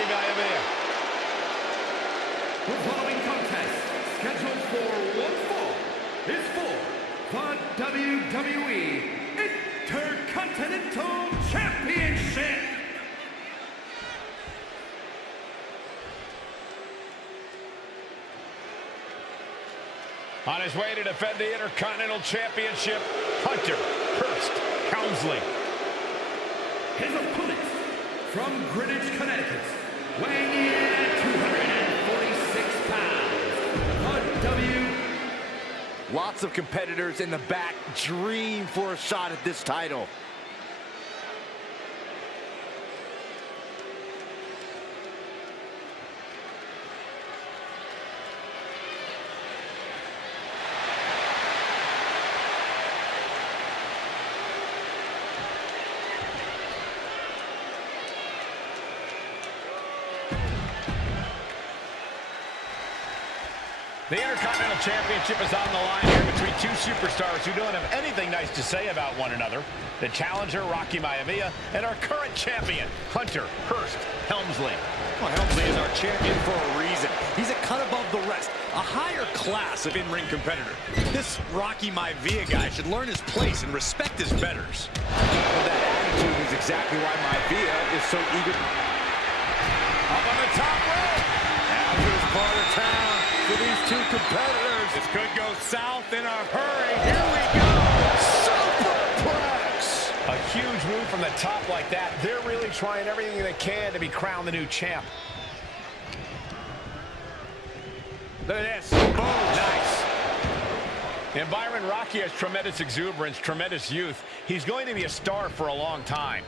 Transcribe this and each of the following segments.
Rocky Maivia. The following contest, scheduled for one fall, is for the WWE Intercontinental Championship. On his way to defend the Intercontinental Championship, Hunter Hearst Helmsley. His opponent, from Greenwich, Connecticut, weighing in at 246 pounds, the Lots of competitors in the back dream for a shot at this title. The Intercontinental Championship is on the line here between two superstars who don't have anything nice to say about one another. The challenger, Rocky Maivia, and our current champion, Hunter Hearst Helmsley. Well, Helmsley is our champion for a reason. He's a cut above the rest, a higher class of in-ring competitor. This Rocky Maivia guy should learn his place and respect his betters. Well, that attitude is exactly why Maivia is so eager. Up on the top rope. Now here's part of town for these two competitors. This could go south in a hurry. Here we go. Superplex. A huge move from the top like that. They're really trying everything they can to be crowned the new champ. Look at this. Boom. Nice. And Byron, Rocky has tremendous exuberance, tremendous youth. He's going to be a star for a long time.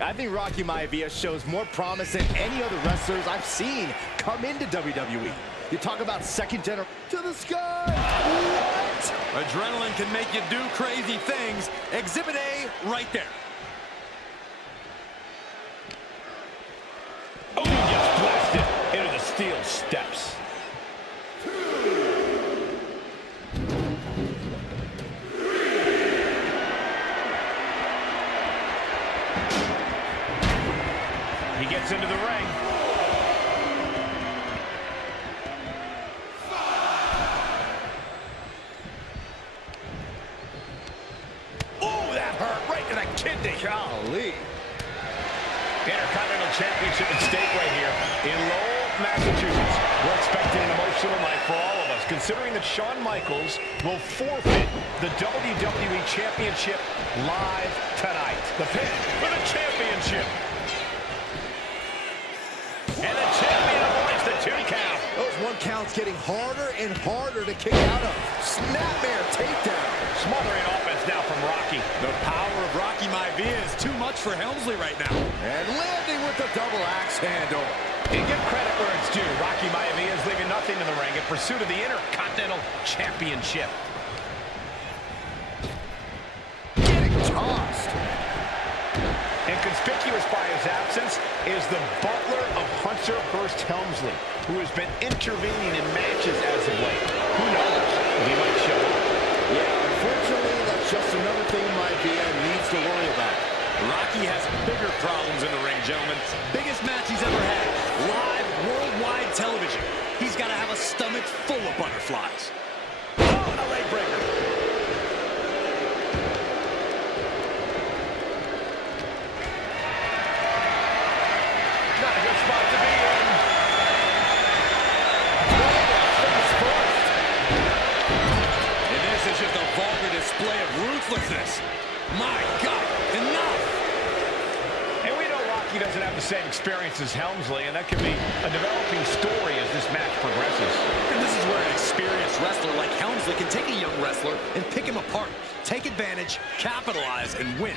I think Rocky Maivia shows more promise than any other wrestlers I've seen come into WWE. You talk about second generation to the sky. What? Adrenaline can make you do crazy things. Exhibit A right there. Oh, he just blasted into the steel steps. He gets into the ring. Oh, that hurt right to the kidney. Golly. Intercontinental Championship at stake right here in Lowell, Massachusetts. We're expecting an emotional night for all of us, considering that Shawn Michaels will forfeit the WWE Championship live tonight. The pin for the championship. And the champion avoids the 2 count. Those 1 counts getting harder and harder to kick out of. Snapmare takedown. Smothering offense now from Rocky. The power of Rocky Maivia is too much for Helmsley right now. And landing with the double axe handle. And give credit where it's due. Rocky Maivia is leaving nothing in the ring in pursuit of the Intercontinental Championship. Getting tossed. And conspicuous by his absence is the butler of Hunter Hearst Helmsley, who has been intervening in matches as of late. Who knows if he might show up. Yeah, unfortunately, that's just another thing Maivia needs to worry about. Rocky has bigger problems in the ring, gentlemen. Biggest match he's ever had. Live, worldwide television. He's got to have a stomach full of butterflies. Oh, and a leg breaker. Not a good spot to be in. And this is just a vulgar display of ruthlessness. My God, enough! And we know Rocky doesn't have the same experience as Helmsley, and that could be a developing story as this match progresses. And this is where an experienced wrestler like Helmsley can take a young wrestler and pick him apart, take advantage, capitalize, and win.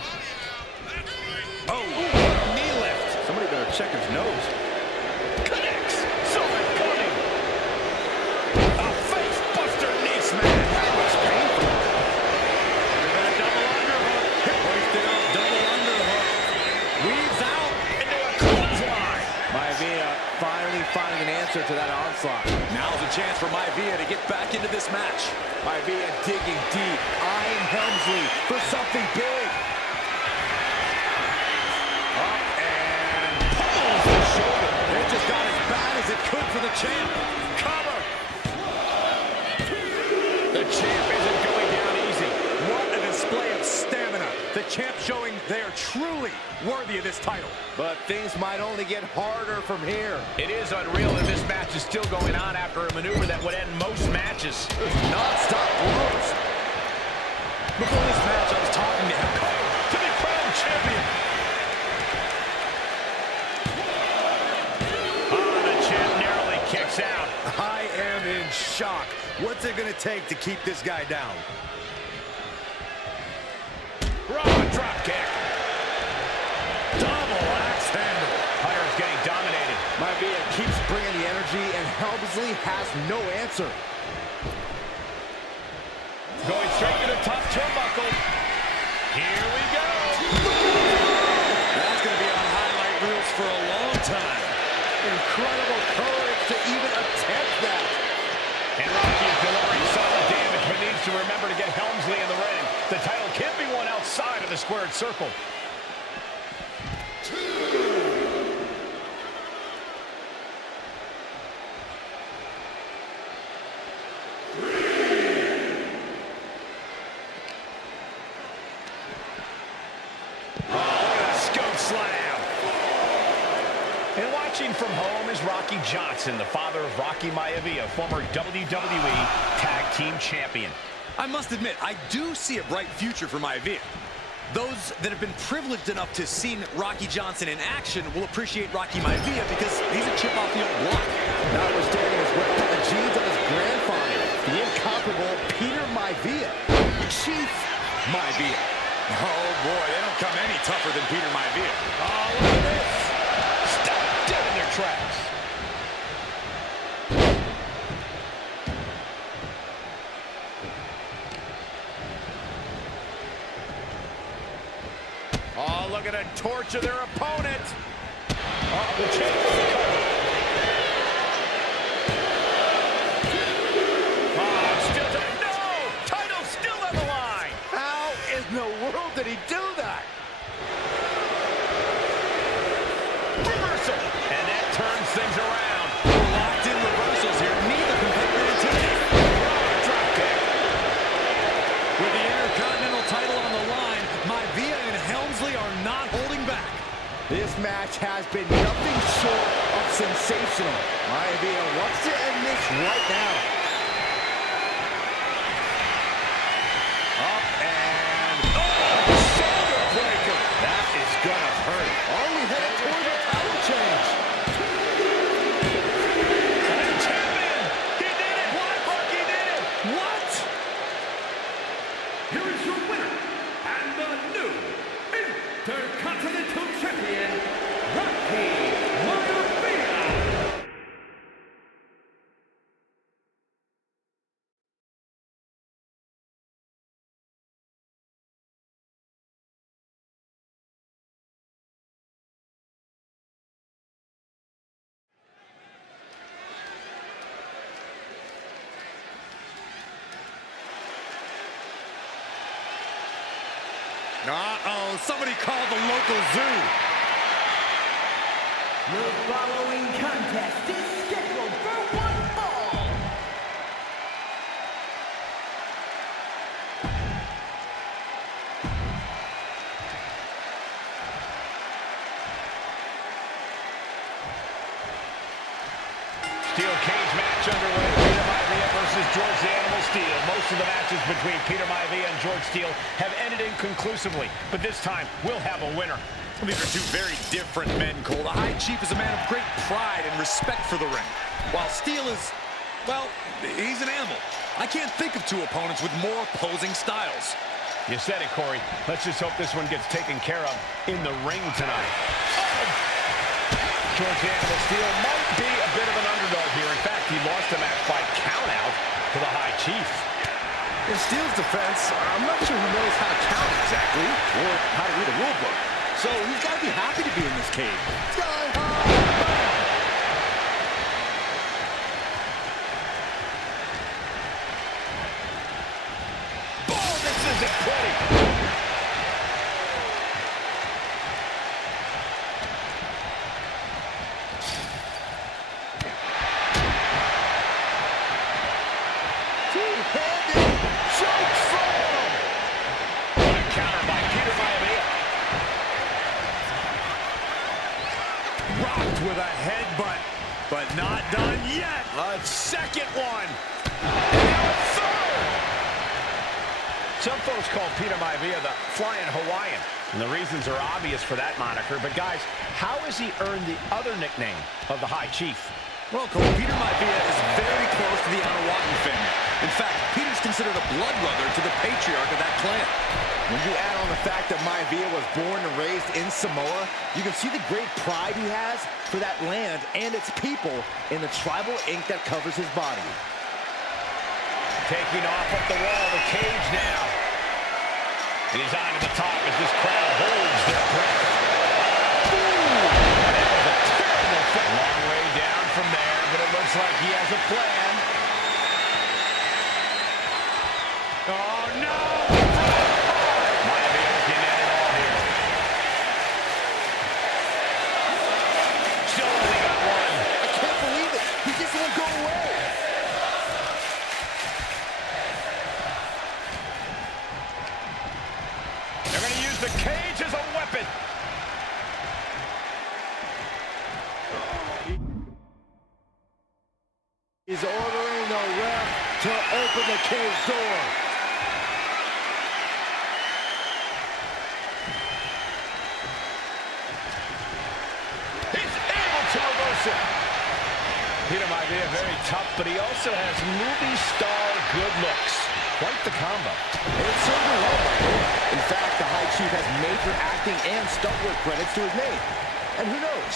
Oh, what a knee lift. Somebody better check his nose. Connects. Something coming. A face buster knee smash. That looks painful. And a double underhook. Hoisted up, double underhook. Weaves out Into a clothesline. Maivia finally finding an answer to that onslaught. Now's a chance for Maivia to get back into this match. Maivia digging deep, eyeing Helmsley for something big. Up and pulls the shoulder. They're just champ. Cover. The champ isn't going down easy. What a display of stamina. The champ showing they are truly worthy of this title. But things might only get harder from here. It is unreal that this match is still going on after a maneuver that would end most matches. Non-stop blows. Before this match, I was talking to him. To be crowned champion. Oh, the champ narrowly kicks out. I am in shock. What's it going to take to keep this guy down? Raw drop kick. Double axe handle. Hunter's getting dominated. Maivia keeps bringing the energy, and Helmsley has no answer. Going straight to the top turnbuckle. Here we go. That's going to be on highlight reels for a long time. Incredible courage to even attempt that. And Rocky is delivering solid damage, but needs to remember to get Helmsley in the ring. The title can't be won outside of the squared circle. And watching from home is Rocky Johnson, the father of Rocky Maivia, former WWE Tag Team Champion. I must admit, I do see a bright future for Maivia. Those that have been privileged enough to see Rocky Johnson in action will appreciate Rocky Maivia because he's a chip off the old block. Notwithstanding as well the genes of his grandfather, the incomparable Peter Maivia. Chief Maivia. Oh boy, they don't come any tougher than Peter Maivia. Oh, look at this. Stop dead in their tracks. Oh, look at a torch of their opponent. Oh, the champ. Oh, still no! Title still on the line. How in the world did he do that? Reversal. And that turns things around. Locked in reversals here. Neither competitor intimidated. Drop kick. With the Intercontinental title on the line, Maivia and Helmsley are not holding back. This match has been nothing short of sensational. Maivia wants to end this right now. Up and shoulder breaker. That is gonna hurt. Are we headed toward a title change? And champion. He did it. What? Rocky did it. What? Here is your winner, and the new Intercontinental Champion, Rocky Maivia. Uh-oh, somebody called the local zoo. The following contest is scheduled for one fall. Steel cage match underway. Peter Maivia versus George the Animal Steele. Most of the matches between Peter Maivia and George Steele have ended inconclusively, but this time we'll have a winner. These are two very different men, Cole. The High Chief is a man of great pride and respect for the ring, while Steele is, well, he's an animal. I can't think of two opponents with more opposing styles. You said it, Corey. Let's just hope this one gets taken care of in the ring tonight. George the Animal Steele might be a bit of an underdog here. In fact, he lost the match by countout to the High Chief. In Steele's defense, I'm not sure he knows how to count exactly, or how to read a rule book. So he's got to be happy to be in this cage. Sky high! Oh, this isn't pretty. with a headbutt, but not done yet. A second one. And now a third. Some folks call Peter Maivia the Flying Hawaiian, and the reasons are obvious for that moniker. But guys, how has he earned the other nickname of the High Chief? Well, Cole, Peter Maivia is very close to the Anawatan family. In fact, Peter's considered a blood brother to the patriarch of that clan. When you add on the fact that Maivia was born and raised in Samoa, you can see the great pride he has for that land and its people in the tribal ink that covers his body. Taking off up the wall, the cage now. And he's on to the top as this crowd holds their breath. That was a terrible fit. Long way down from there, but it looks like he has a plan. Oh, no! Maivia looking at it all here. Still only got one. I can't believe it. He just won't go away. They're going to use the cage as a weapon. He's ordering the ref to open the cage door. He's able to reverse it. Peter Maivia very tough, but he also has movie star good looks. Quite the combo. It's certainly well, Michael. In fact, the High Chief has major acting and stunt work credits to his name. And who knows?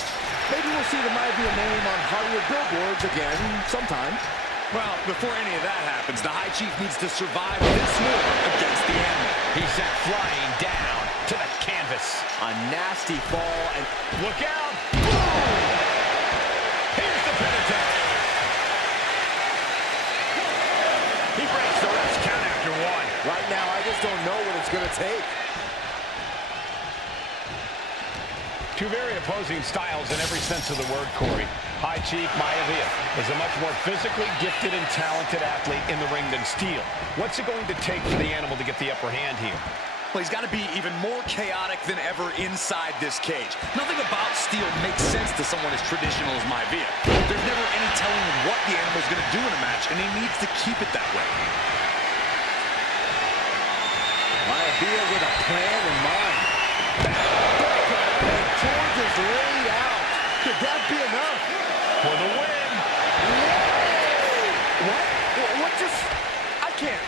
Maybe we'll see the Maivia name on Hollywood billboards again sometime. Well, before any of that happens, the High Chief needs to survive this war against the animal. He's sent flying down to the canvas. A nasty fall, and Look out! Boom! Here's the pin attempt. He breaks the ref's count after one. right now I just don't know what it's going to take. Two very opposing styles in every sense of the word, Corey. High Chief Maivia is a much more physically gifted and talented athlete in the ring than Steel. What's it going to take for the animal to get the upper hand here? Well, he's got to be even more chaotic than ever inside this cage. Nothing about Steel makes sense to someone as traditional as Maivia. There's never any telling what the animal's going to do in a match, and he needs to keep it that way. Maivia with a plan in mind. And George is laid out. Could that be enough? For the win! What? What just... I can't.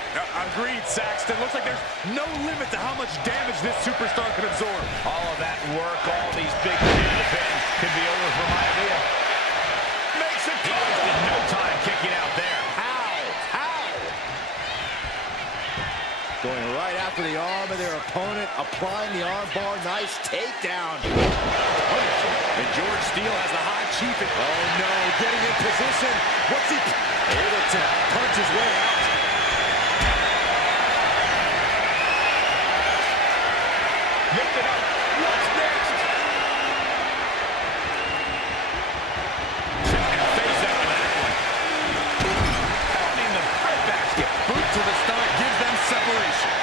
Agreed, Saxton. Looks like there's no limit to how much damage this superstar can absorb. All of that work, all these big defense could be over for Maivia. Makes it close. He wasted no time kicking out there. How? Going right after the arm of their opponent, applying the arm bar. Nice takedown. And George Steel has the High Chief. Oh no, getting in position. What's he able to punch his way out? Lift it up. What's next? Second face out of that one. Pounding the breadbasket. Boot to the stomach gives them separation.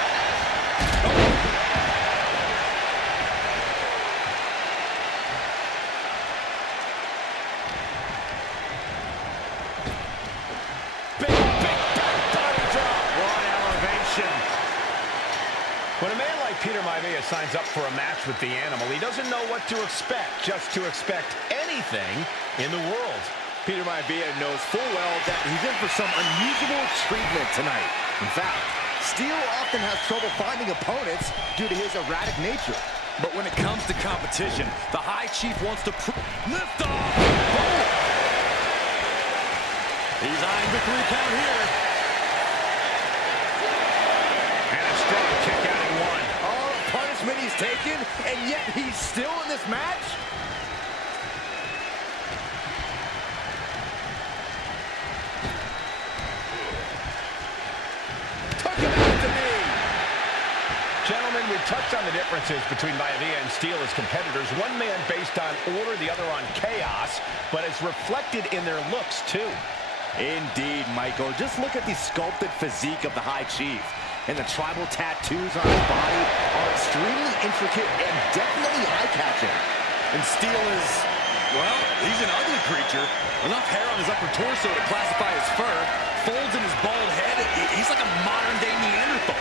Big back body drop. One elevation. When a man like Peter Maivia signs up for a match with the animal, he doesn't know what to expect, just to expect anything in the world. Peter Maivia knows full well that he's in for some unusual treatment tonight. In fact, Steel often has trouble finding opponents due to his erratic nature. But when it comes to competition, the High Chief wants to lift off. He's eyeing the 3 count here. And a strong kick out in one. All the punishment he's taken, and yet he's still in this match? Took him out to me. Gentlemen, we've touched on the differences between Maivia and Steel as competitors. One man based on order, the other on chaos, but it's reflected in their looks, too. Indeed, Michael. Just look at the sculpted physique of the High Chief. And the tribal tattoos on his body are extremely intricate and definitely eye-catching. And Steel is, Well, he's an ugly creature. Enough hair on his upper torso to classify as fur. Folds in his bald head. He's like a modern-day Neanderthal.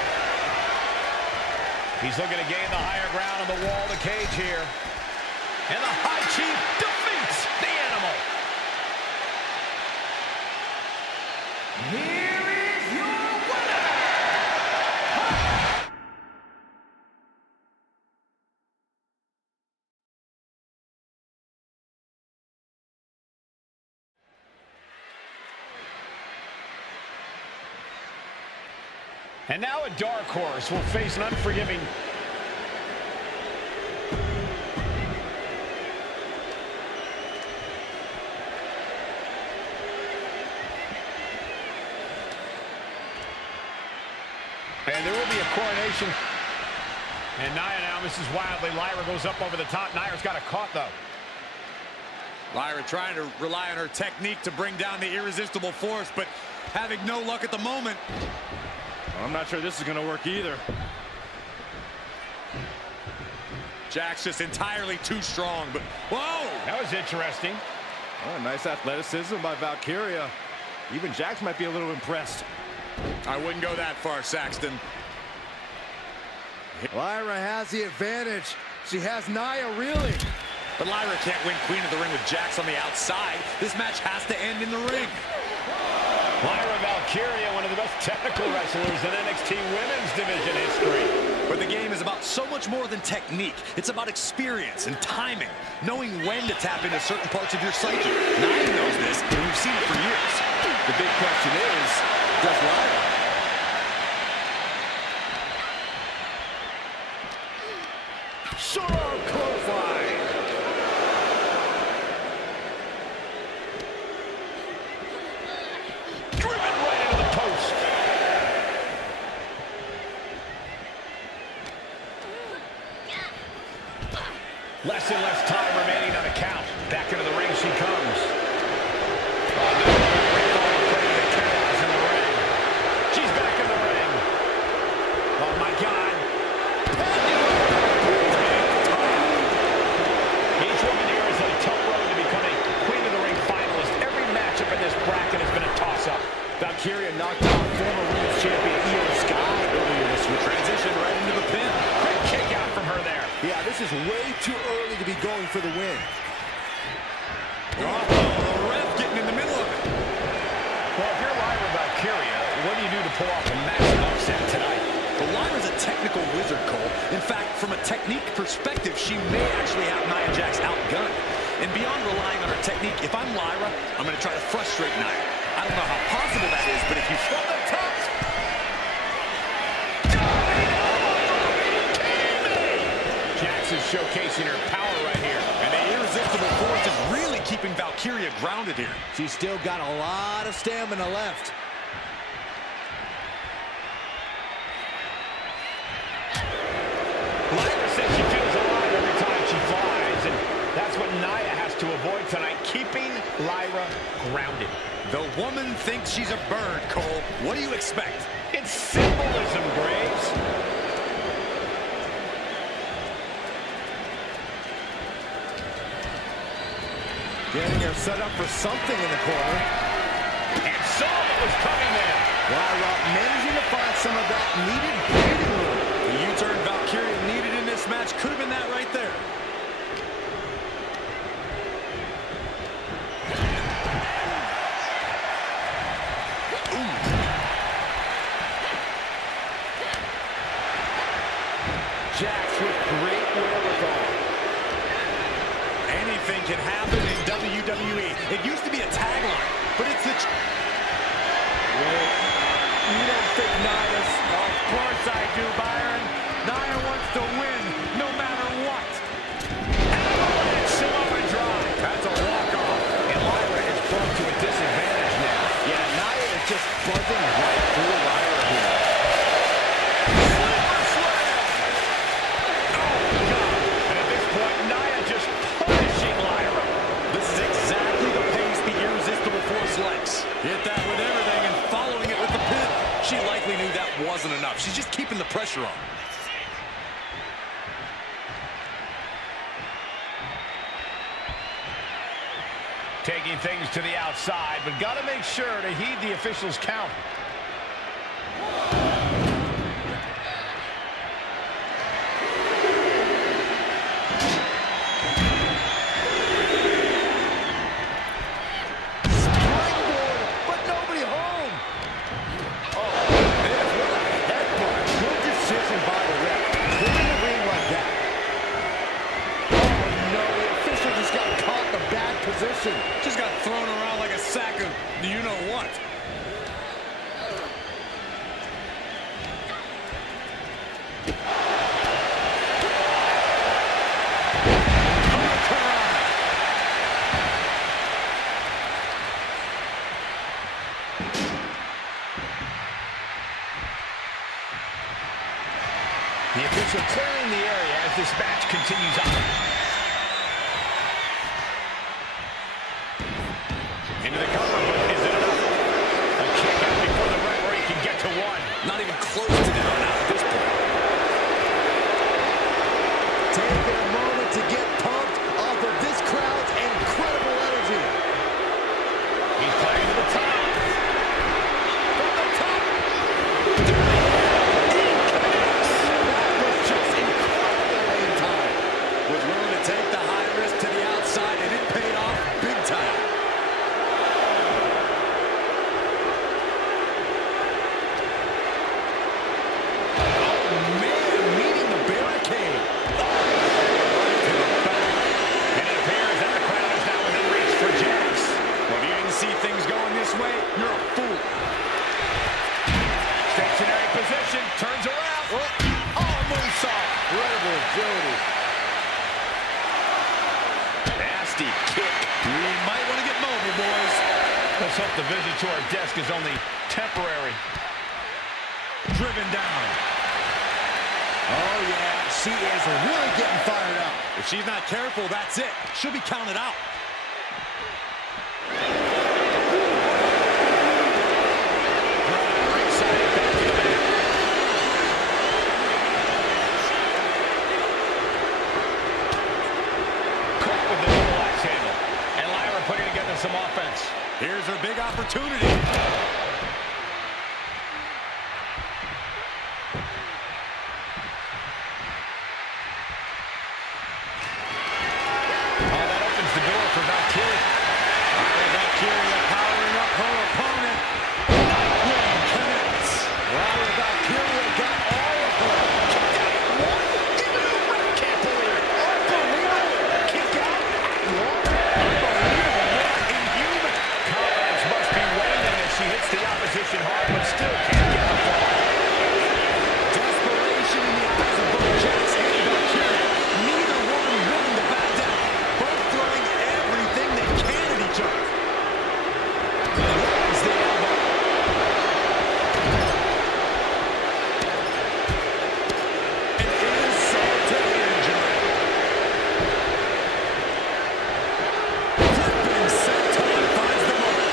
He's looking to gain the higher ground on the wall of the cage here. And the haiJey defeats the animal. Here is your winner! And now a dark horse will face an unforgiving... And there will be a coronation. And Nia now misses wildly. Lyra goes up over the top. Nia's got a caught, though. Lyra trying to rely on her technique to bring down the irresistible force, but having no luck at the moment. I'm not sure this is going to work either. Jack's just entirely too strong, but whoa! That was interesting. Oh, nice athleticism by Valkyria. Even Jax might be a little impressed. I wouldn't go that far, Saxton. Lyra has the advantage. She has Nia reeling. But Lyra can't win Queen of the Ring with Jax on the outside. This match has to end in the ring. Lyra Valkyria, one of the best technical wrestlers in NXT Women's Division history. But the game is about so much more than technique. It's about experience and timing, knowing when to tap into certain parts of your psyche. Nia knows this, and we've seen it for years. The big question is, does Lyra? Short arm clothesline. Driven right into the post. Less and less time remaining on the count. Back into the ring she comes. She's back in the ring. Oh my God. Each woman here is on a tough road to becoming Queen of the Ring finalist. Every matchup in this bracket has been a toss-up. Valkyria knocked off former women's champion Io Sky earlier this week. Transition right into the pin. Great kick out from her there. Yeah, this is way too early to be going for the win. Oh, the ref getting in the middle of it. Well, if you're Lyra Valkyria, what do you do to pull off a massive upset tonight? But Lyra's a technical wizard, Cole. In fact, from a technique perspective, she may actually have Nia Jax outgunned. And beyond relying on her technique, if I'm Lyra, I'm going to try to frustrate Nia. I don't know how possible that is, but if you from the top... Jax is showcasing her power right here. And the irresistible force is really keeping Valkyria grounded here. She's still got a lot of stamina left. Lyra says she feels alive every time she flies, and that's what Nia has to avoid tonight, keeping Lyra grounded. The woman thinks she's a bird, Cole. What do you expect? It's symbolism, Graves. Getting her set up for something in the corner. And saw what was coming there. Lyra managing to find some of that needed breathing room. The U-turn Valkyria needed in this match could have been that right there. Jax with great wherewithal. Anything can happen in WWE. It used to be a tagline, but it's the... You don't think Nia's... Of course I do, Byron. Nia wants to win, no matter what. Avalanche Samoa drive. That's a walk-off. And Lyra is brought to a disadvantage now. Yeah, Nia is just buzzing right through Lyra here. Super slam. Oh, God. And at this point, Nia just punishing Lyra. This is exactly the pace the irresistible force likes. Hit that with everything and following it with the pin. She likely knew that wasn't enough. She's just keeping the pressure on. Taking things to the outside, but got to make sure to heed the official's count. Just got thrown around like a sack of you-know-what. The official clearing the area as this match continues on. Into the cover, but is it enough? A kick out before the referee can get to one. Not even close to down now at this point. Taking a moment to get pumped off of this crowd's incredible energy. He's playing to the top. From the top. That was just incredible in time. Was willing to take the high risk to the outside, and it paid off big time. Turns around. Oh, moonsault. Incredible agility. Nasty kick. We might want to get mobile, boys. Let's hope the visit to our desk is only temporary. Driven down. Oh, yeah. She is really getting fired up. If she's not careful, that's it. She'll be counted out. Some offense. Here's her big opportunity. Oh, that opens the door for Valkyrie. Valkyrie powering up her opponent. Nightwing connects. Valkyrie got all of her. Kick out at one. Give it over. Can't believe it. Unbelievable. Kick out at one. She hits the opposition hard, but still can't get the ball. Desperation in the eyes of both Jax and Valkyrie. Neither one willing to back down. Both throwing everything they can at each other. There's the elbow. An insult to injury. Flipping senton finds the mark.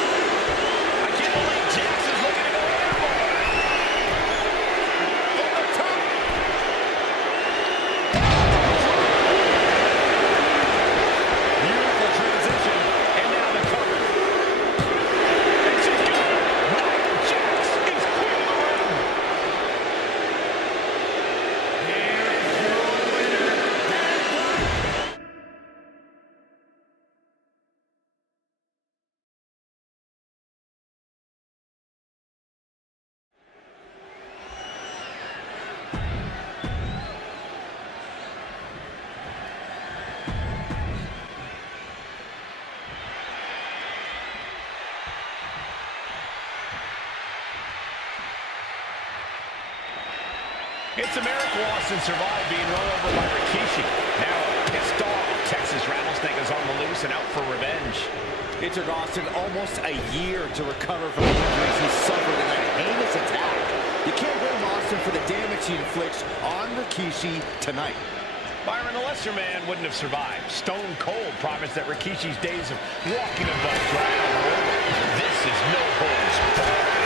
It's America Lawson survived being run over by Rikishi. Now a pissed off Texas Rattlesnake is on the loose and out for revenge. It took Austin almost a year to recover from the injuries he suffered in that heinous attack. You can't blame Austin for the damage he inflicts on Rikishi tonight. Byron, a lesser man wouldn't have survived. Stone Cold promised that Rikishi's days of walking above ground were over. This is no holds barred.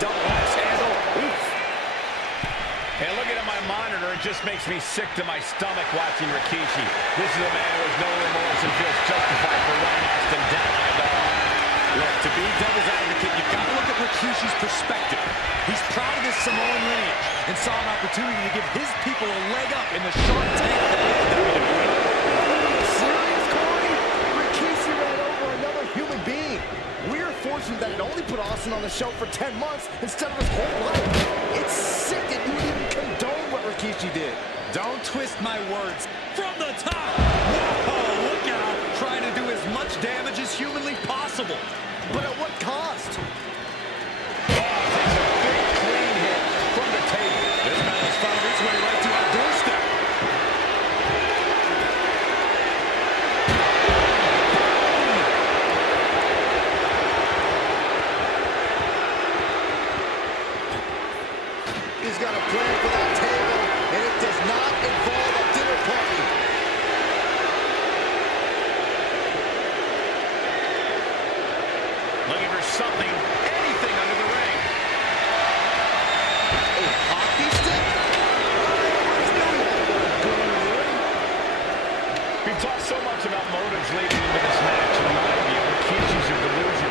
Double axe handle. Oof. And looking at my monitor, just makes me sick to my stomach watching Rikishi. This is a man who has no remorse and feels justified for running Austin down like a dog. Look, to be devil's advocate, you've got to look at Rikishi's perspective. He's proud of his Samoan lineage and saw an opportunity to give his people a leg up in the Shark Tank that is WWE. Are you serious, Cody? Rikishi ran over another human being. We're fortunate that it only put Austin on the show for 10 months instead of his whole life. It's sick that you would even condone what Rikishi did. Don't twist my words. From the top! Whoa, look out! Trying to do as much damage as humanly possible. But at what cost? Takes a big clean hit from the table. This battle's found its way right to our doorstep. He's got a plan for that table, and it does not involve a dinner party. Looking for something, anything under the ring. A hockey stick? We've talked so much about motives leading into this match, and in my view, Rikishi's a delusion.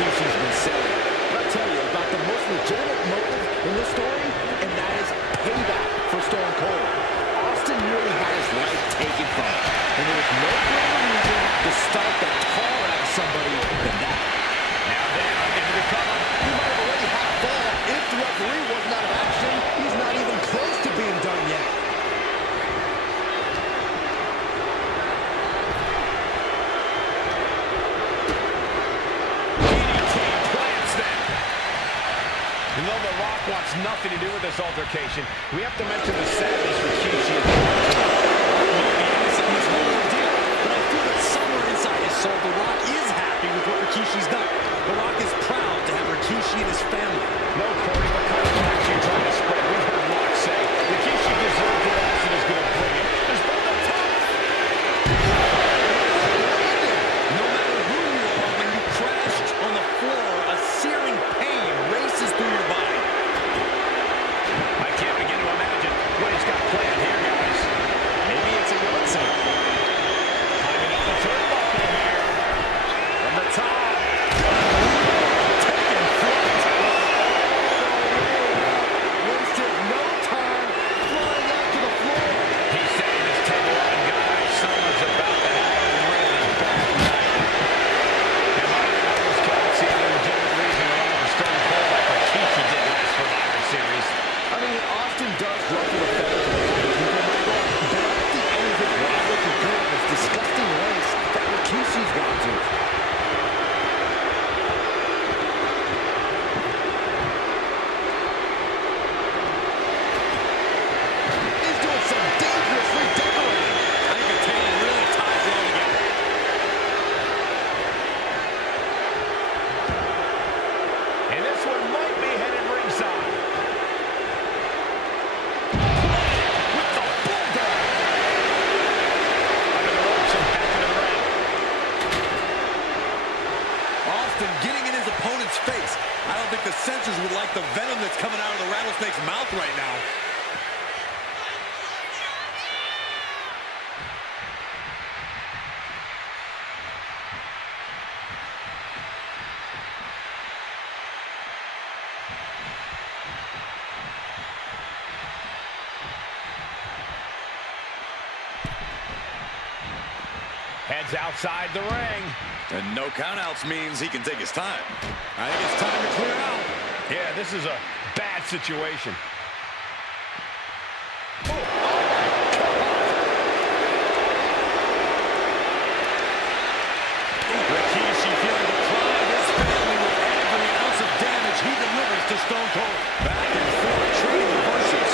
Rikishi's been selling. But I'll tell you about the most legitimate motive in this story, and that is payback for Stone Cold. Austin nearly had his life taken from him, and there was no greater reason to start the tar out of somebody than that. Now down into the cover. He might have already had a fall if the referee wasn't out of action. He's not even close to being done yet. And though The Rock wants nothing to do with this altercation, we have to mention the sadness Rikishi is going through. But I feel that somewhere inside his soul, The Rock is happy with what Rikishi's done. The Rock is proud to have Rikishi and his family. No, Corey, what kind of match are you trying to spread? We've heard Rock say Rikishi deserves what Austin is going to bring him. There's both the top. No matter who you are, when you crash on the floor, a searing pain races through your body. I can't begin to imagine what he's got planned here, guys. Maybe it's a Yotze. Climbing up the turnbuckle here. From the top. Taking flight. Wasted no time flying out to the floor. He's setting his table up, and guys, someone's about to have a really bad night. And my I just can't see any legitimate reason why Stone Cold like Rikishi did last Survivor Series. I mean, Austin does ruffle the feathers of the people, Michael, but I don't think any of it rival to do it this disgusting race that Rikishi's gone to. He's doing some dangerous redecorating. I think the table really ties it all together. And this one might be headed ringside. With the bulldog. Under the ropes and back into the ring. Austin getting in his opponent's face. I don't think the censors would like the venom that's coming out of the rattlesnake's mouth right now. Heads outside the ring. And no countouts means he can take his time. I think it's time to clear out. Yeah, this is a bad situation. Rikishi feeling the pride of his family with every ounce of damage he delivers to Stone Cold. Back and forth, trading reversals.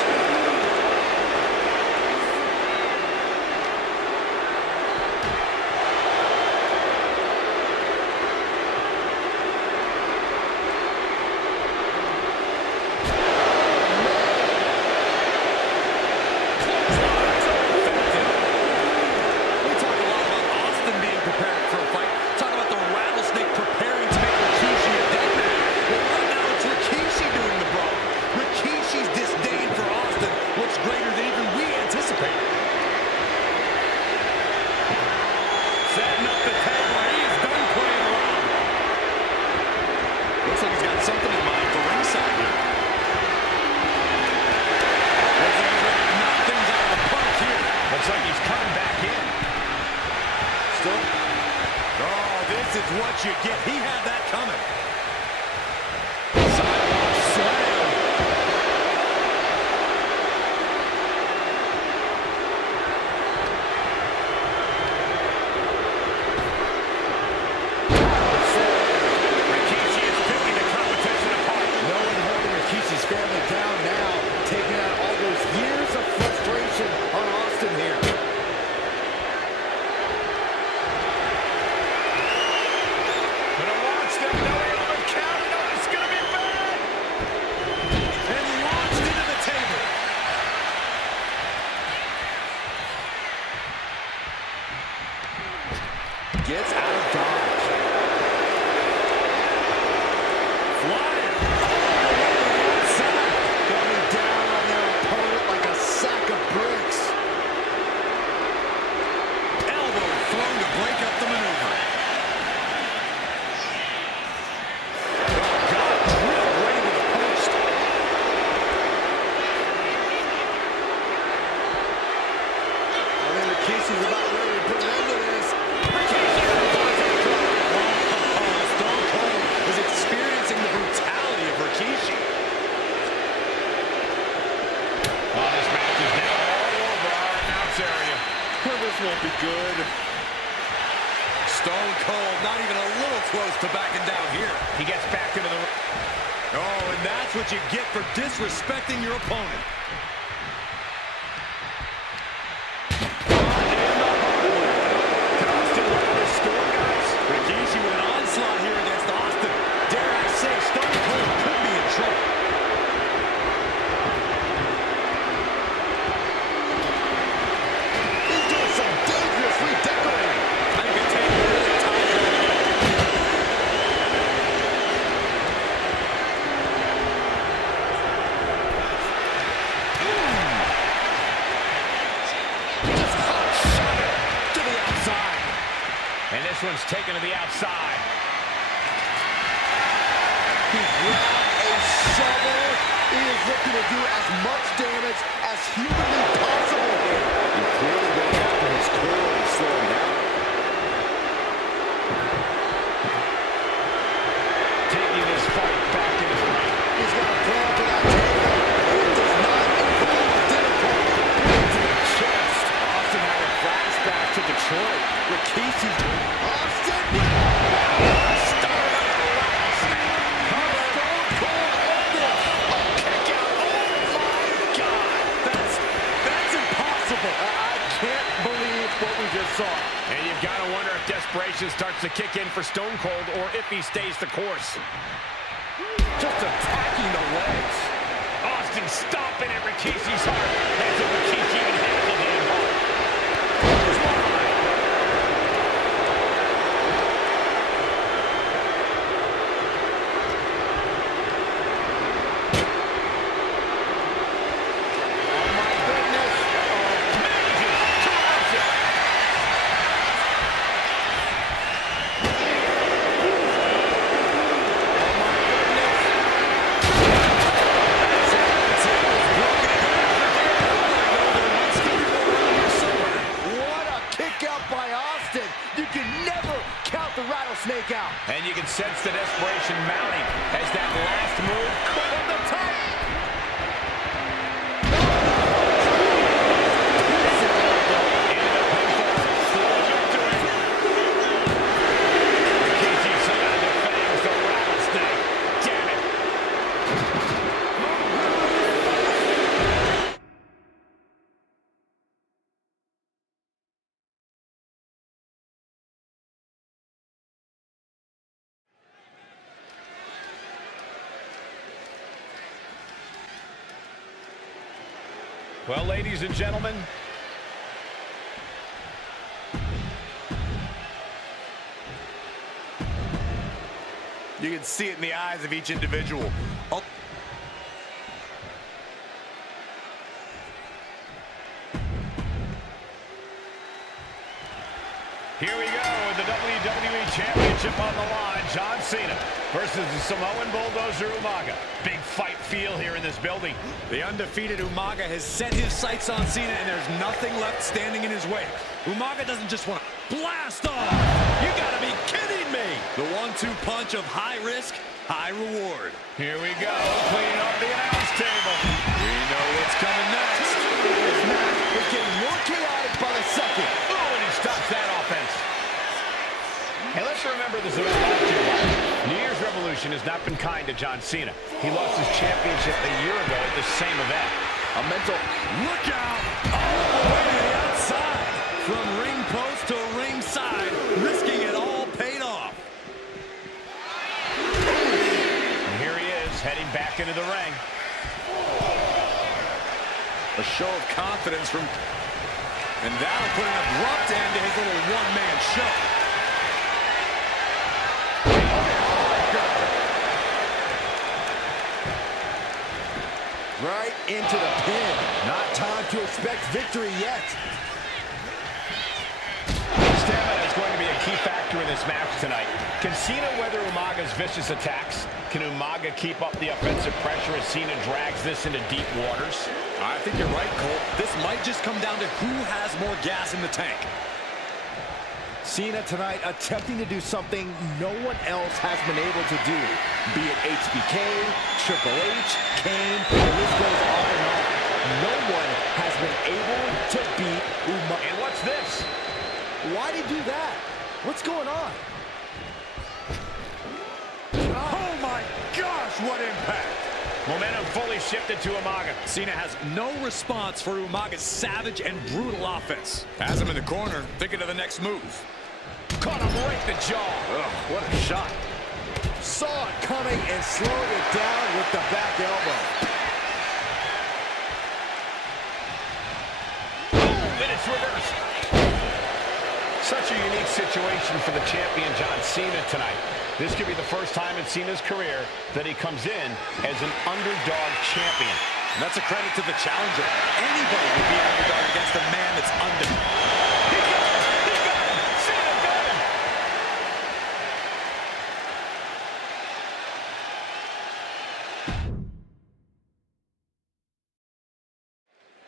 Man, Looks like he's got something in mind for ringside here. Looks like he's ready to knock things out of the park here. Looks like he's coming back in. Still. Oh, this is what you get. He had that coming. Sidewalk slam. Rikishi is picking the competition apart. No one holding Rikishi's family down now, taking out all those years of frustration on Austin here. Gonna watch them. No, but counting on it's gonna be bad. And launched into the table. Gets out of dodge. Flying. Coming down on their opponent like a sack of bricks. Elbow thrown to break up the maneuver. Oh, God, drilled right into the post. I think Rikishi's about ready to put an end to this. Stone Cold is experiencing the brutality of Rikishi. Oh, this match is now all over our announce area. This won't be good. Stone Cold not even a little close to backing down here. He gets back into the... Oh, and that's what you get for disrespecting your opponent. Can Austin weather this storm, guys? Rikishi with an onslaught here against Austin. Dare I say, Stone Cold could be in trouble. He's doing some dangerous redecorating. I think it's taking really time to To the outside. And this one's taken to the outside. He grabbed a shovel. He is looking to do as much damage as humanly possible here. He clearly went after his core and slow him down. Taking this fight back into the ring. He's got a plan for that table. It does not include a dinner party. To the chest. Austin had a flashback to Detroit. Rikishi's... Austin! And you've got to wonder if desperation starts to kick in for Stone Cold or if he stays the course. Just attacking the legs. Austin stomping at Rikishi's heart. As if Rikishi even has the damn heart. Oh my goodness. Rattlesnake out. And you can sense the desperation mounting as that last move could have the top. Well, ladies and gentlemen, you can see it in the eyes of each individual. Oh. here we go with the the WWE Championship on the line, John Cena versus the Samoan Bulldozer Umaga. Big fight feel here in this building. The undefeated Umaga has set his sights on Cena, and there's nothing left standing in his way. Umaga doesn't just want to blast off. You gotta be kidding me. The 1-2 punch of high risk, high reward. Here we go, cleaning up the announce table. We know what's coming next. This match is getting more chaotic by the second. Oh, and he stops that offense. Hey, let's remember this about last year. New Year's Revolution has not been kind to John Cena. He lost his championship a year ago at the same event. A mental Look out! All the way to the outside. From ring post to ringside, risking it all paid off. And here he is, heading back into the ring. A show of confidence from... And that'll put an abrupt end to his little one-man show. right into the pin. Not time to expect victory yet. Stamina is going to be a key factor in this match tonight. Can Cena weather Umaga's vicious attacks? Can Umaga keep up the offensive pressure as Cena drags this into deep waters? I think you're right, Cole. This might just come down to who has more gas in the tank. Cena tonight attempting to do something no one else has been able to do. Be it HBK, Triple H, Kane, the list goes on and on. No one has been able to beat Umaga. And what's this? Why did he do that? What's going on? Oh my gosh, what impact! Momentum fully shifted to Umaga. Cena has no response for Umaga's savage and brutal offense. Has him in the corner, thinking of the next move. Caught him right in the jaw. Ugh, what a shot. Saw it coming and slowed it down with the back elbow. Boom, and it's reversed. Such a unique situation for the champion John Cena tonight. This could be the first time in Cena's career that he comes in as an underdog champion. And that's a credit to the challenger. Anybody would be an underdog against a man that's undefeated. He got him! He got him! Cena got him!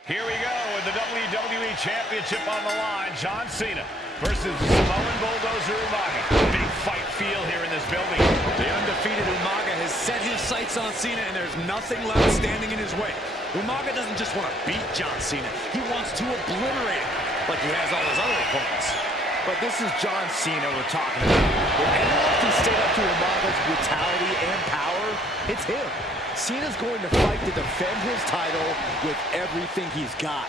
Here we go with the WWE Championship on the line. John Cena versus Samoan Bulldozer Umaga. Big fight feel here in this building. The undefeated Umaga has set his sights on Cena, and there's nothing left standing in his way. Umaga doesn't just want to beat John Cena. He wants to obliterate him, like he has all his other opponents. But this is John Cena we're talking about. If anyone can stand up to Umaga's brutality and power, it's him. Cena's going to fight to defend his title with everything he's got.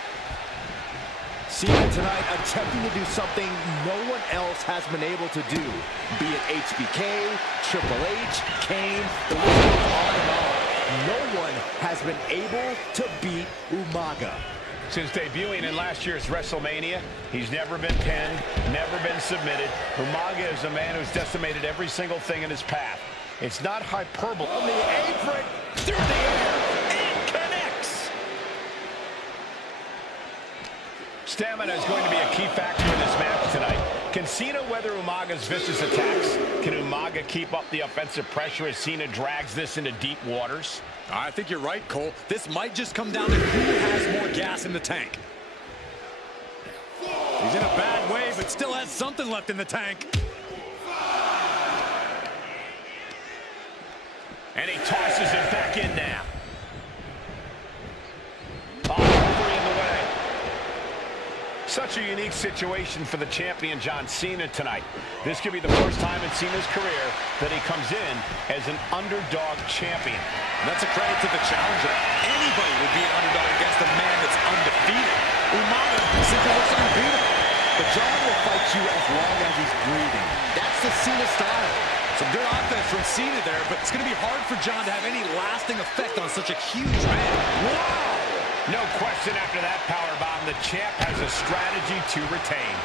Cena tonight attempting to do something no one else has been able to do. Be it HBK, Triple H, Kane, the list goes on and on. No one has been able to beat Umaga. Since debuting in last year's WrestleMania, he's never been pinned, never been submitted. Umaga is a man who's decimated every single thing in his path. It's not hyperbole. On the apron, Through the air, and connects. Stamina is going to be a key factor in this match tonight. Can Cena weather Umaga's vicious attacks? Can Umaga keep up the offensive pressure as Cena drags this into deep waters? I think you're right, Cole. This might just come down to who has more gas in the tank. He's in a bad way, but still has something left in the tank. And he tosses it back in now. Oh, over in the way. Such a unique situation for the champion John Cena tonight. This could be the first time in Cena's career that he comes in as an underdog champion. And that's a credit to the challenger. Anybody would be an underdog against a man that's undefeated. Umaga simply looks unbeatable. but John will fight you as long as he's breathing. That's the Cena style. Some good offense from Cena there, but it's going to be hard for John to have any lasting effect on such a huge man. Wow! No question after that powerbomb, the champ has a strategy to retain.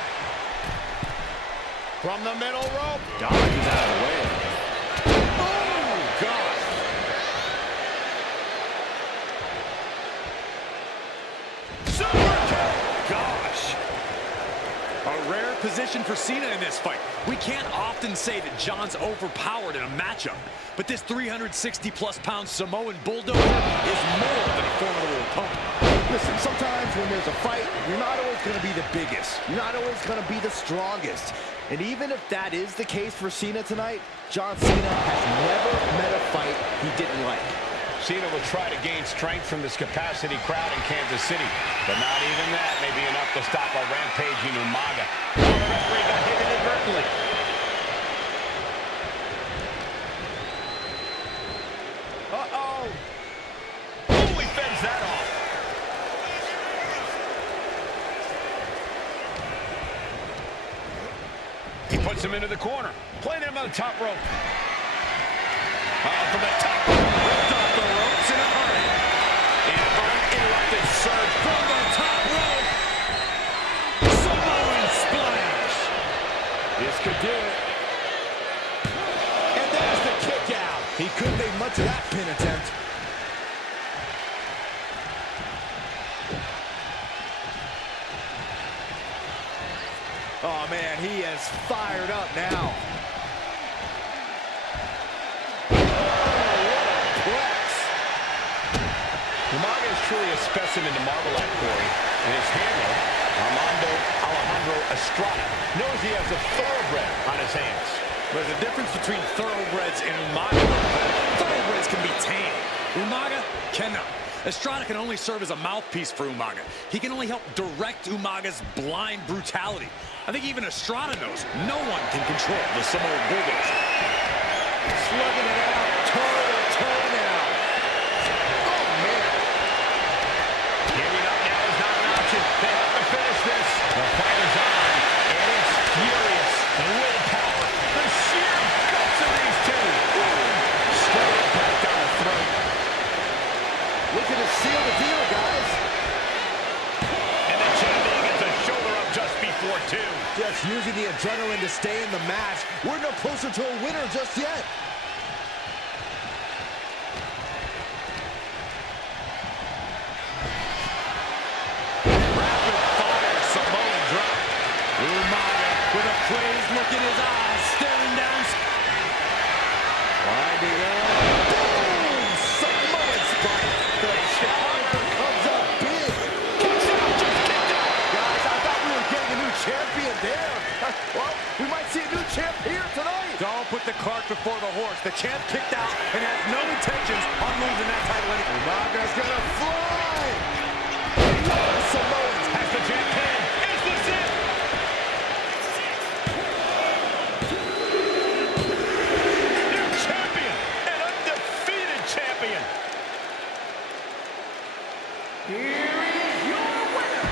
From the middle rope. Dodges out of the way. Oh, God. Super kick. Gosh. A rare position option for Cena in this fight. We can't often say that John's overpowered in a matchup, but this 360-plus pound Samoan bulldozer is more than a formidable opponent. Listen, sometimes when there's a fight, you're not always going to be the biggest. You're not always going to be the strongest. And even if that is the case for Cena tonight, John Cena has never met a fight he didn't like. Cena will try to gain strength from this capacity crowd in Kansas City, but not even that may be enough to stop a rampaging Umaga. Oh, the referee got hit inadvertently. Uh-oh. Oh, he fends that off. He puts him into the corner, playing him on the top rope. From the top rope, ripped off the ropes in a hurry. An uninterrupted surge from the top rope. Samoan splash. This could do it. And there's the kick out. He couldn't make much of that pin attempt. Oh, man, he is fired up now. Umaga is truly a specimen to marvel at, Corey, and his handler, Alejandro Estrada, knows he has a thoroughbred on his hands. There's a difference between thoroughbreds and Umaga. Thoroughbreds can be tamed. Umaga cannot. Estrada can only serve as a mouthpiece for Umaga. He can only help direct Umaga's blind brutality. I think even Estrada knows no one can control the Samoan bulldozer. Slugging it out, toe-to-toe now. Oh, man. Giving up now is not an option. They have to finish this. The fight is on, and it's furious. The willpower, the sheer guts of these two. Straight impact down the throat. Looking to seal the deal, guys. And the champion gets a shoulder up just before two. Just using the adrenaline to stay in the match. We're no closer to a winner just yet. Rapid fire Samoan drop. Umaga with a crazed look in his eyes, staring down. Winding up. Boom! Samoan spike. The challenger comes up big. Kicks out, just kicked out. Guys, I thought we were getting a new champion there. Well, we might see a new champ here tonight. Don't put the cart before the horse. The champ kicked out and has no intentions on losing that title anymore. Umaga's gonna fly. Samoans Has the champ pinned. Is this it? New champion, an undefeated champion. Here is your winner.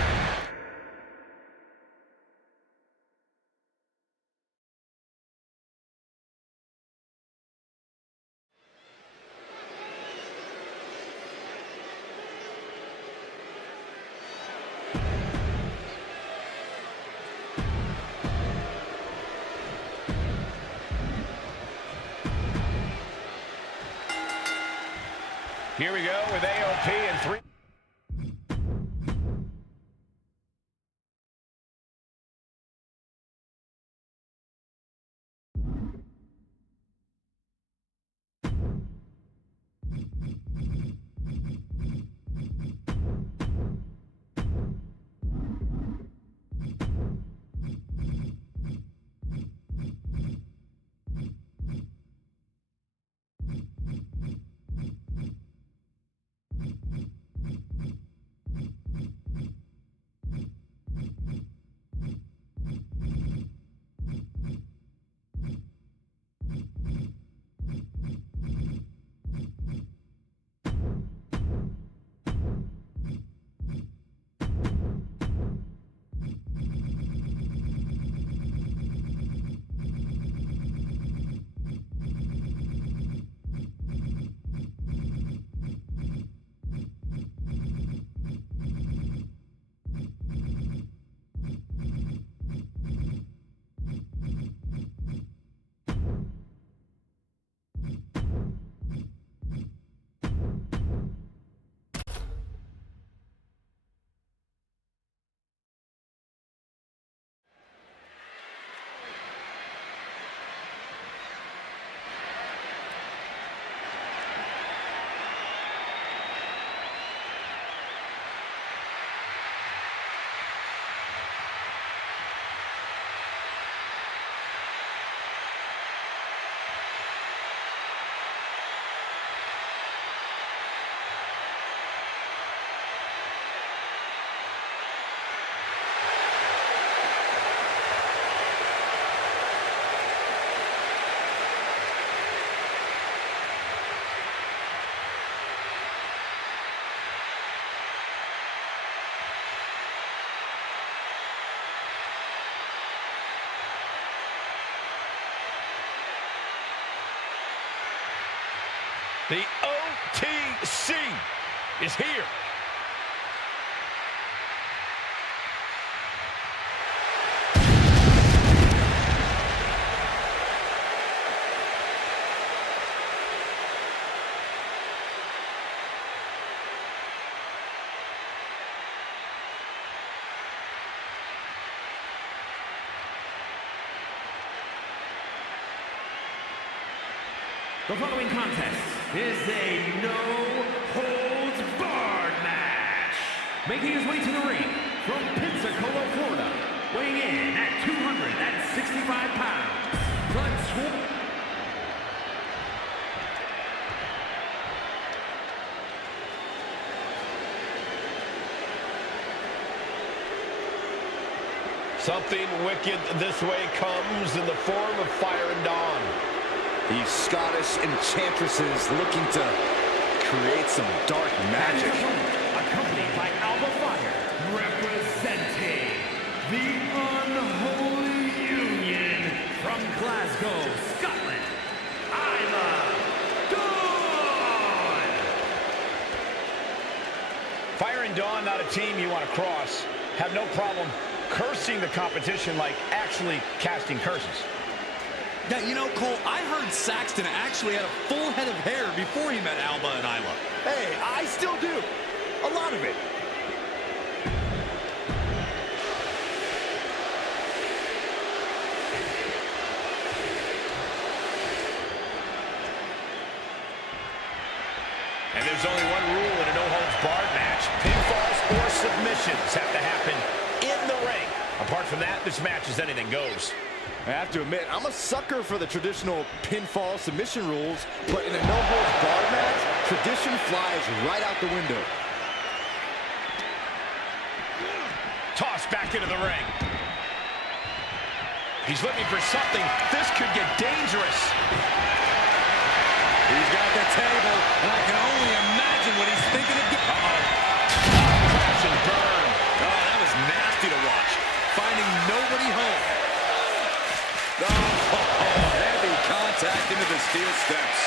Here we go with AOP and 3. The OTC is here. The following contest is a no-holds-barred match. Making his way to the ring from Pensacola, Florida, weighing in at 265 pounds, Something wicked this way comes in the form of Fire and Dawn. These Scottish enchantresses looking to create some dark magic. Accompanied by Alba Fire, representing the Unholy Union from Glasgow, Scotland, Isla Dawn! Fire and Dawn, not a team you want to cross. Have no problem cursing the competition like actually casting curses. Yeah, you know, Cole, I heard Saxton actually had a full head of hair before he met Alba and Isla. Hey, I still do. A lot of it. And there's only one rule in a no-holds-barred match. Pinfalls or submissions have to happen in the ring. Apart from that, this match is anything goes. I have to admit, I'm a sucker for the traditional pinfall submission rules, but in a no-holds-barred match, tradition flies right out the window. Tossed back into the ring. He's looking for something. This could get dangerous. He's got the table, and I can only imagine what he's thinking of getting. Crash and burn. Oh, that was nasty to watch. Finding nobody home. Oh, heavy contact into the steel steps.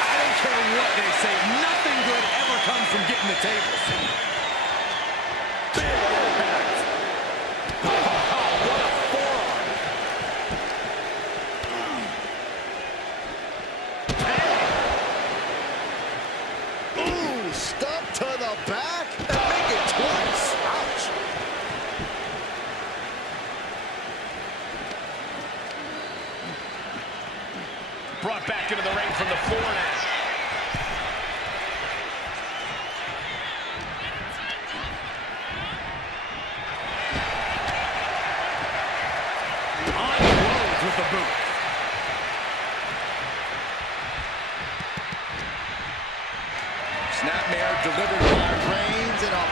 I don't care what they say. Nothing good ever comes from getting the tables. Big impact. Oh, what a forearm. Ooh, stomp to the back and make it twice. Ouch. Brought back into the ring from the floor now. On Rhodes with the boot. Snapmare delivered by Reigns and a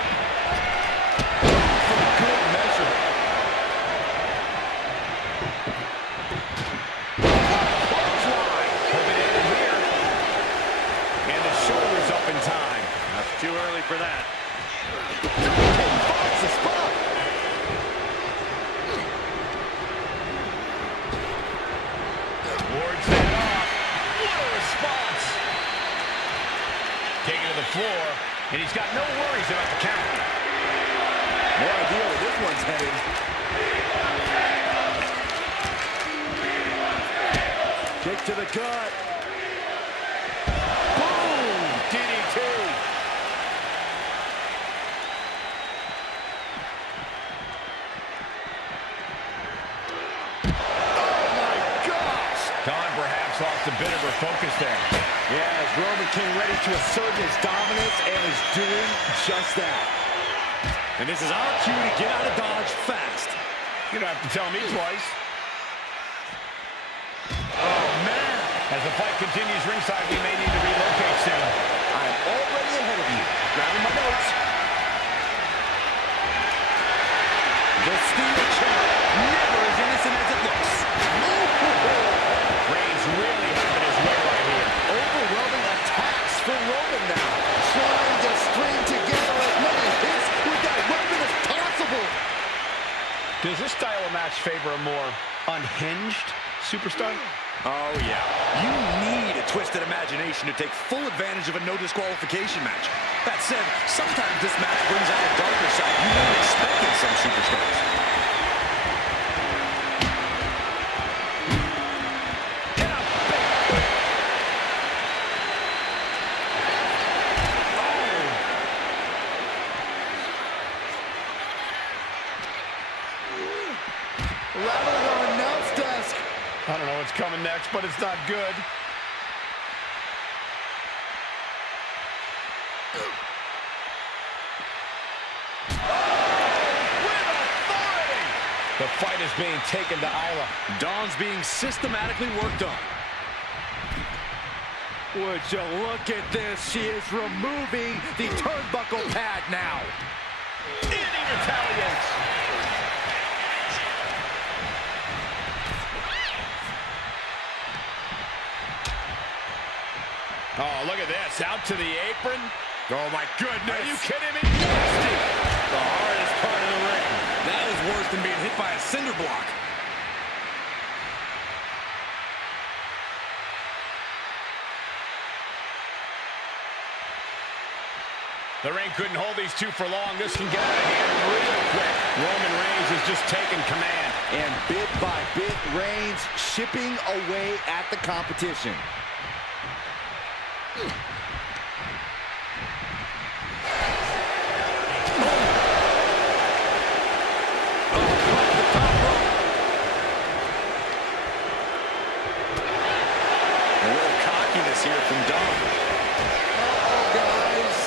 for good measure. Too early for that. Finds the spot. Wards that off. What a response. Taken to the floor, and he's got no worries about the count. No idea where this one's headed. Kick to the gut. Boom! DDT. Lost a bit of her focus there. Yeah, as Roman came ready to assert his dominance and is doing just that. And this is our cue to get out of Dodge fast. You don't have to tell me twice. Oh, man. As the fight continues ringside, we may need to relocate soon. I'm already ahead of you. Grabbing my notes. The steel chair, never as innocent as it looks. Reigns really having his way right here. Overwhelming attacks for Roman now. Trying to string together as many hits with that weapon as possible. Does this style of match favor a more unhinged superstar? Oh, yeah. You need a twisted imagination to take full advantage of a no disqualification match. That said, sometimes this match brings out a darker side you wouldn't expect in some superstars. Rattling our announce desk. I don't know what's coming next, but it's not good. The fight is being taken to Isla. Dawn's being systematically worked on. Would you look at this? She is removing the turnbuckle pad now. And he retaliates. Oh, look at this. Out to the apron. Oh, my goodness. Are you kidding me? Nasty. The hardest part of the ring. That was worse than being hit by a cinder block. The ring couldn't hold these two for long. This can get out of hand real quick. Roman Reigns is just taking command. And bit by bit, Reigns chipping away at the competition. Here from Dawn. Uh-oh, guys.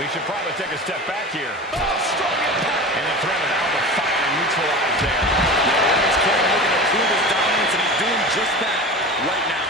We should probably take a step back here. Oh, strong impact. And the threat of Alba fire neutralized there. Reigns came looking to prove his dominance, and he's doing just that right now.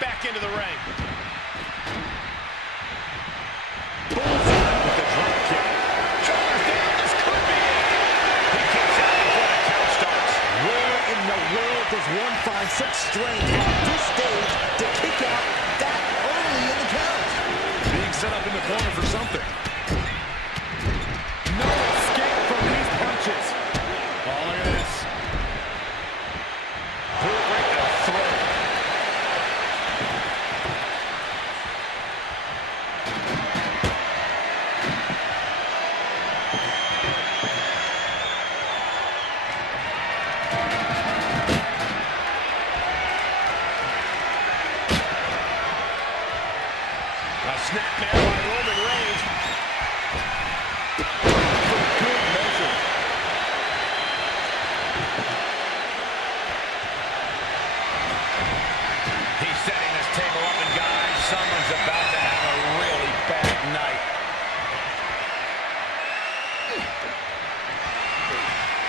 Back into the ring. Bullseye with the drop kick. Shoulders down. This could be it. He kicks out before the count starts. Where in the world does one find such strength at this stage to kick out that early in the count? Being set up in the corner for something. No escape from these punches. Oh, look at this. Boot right to the throat. Snapmare by Roman Reigns. For good measure. He's setting this table up, and guys, someone's about to have a really bad night.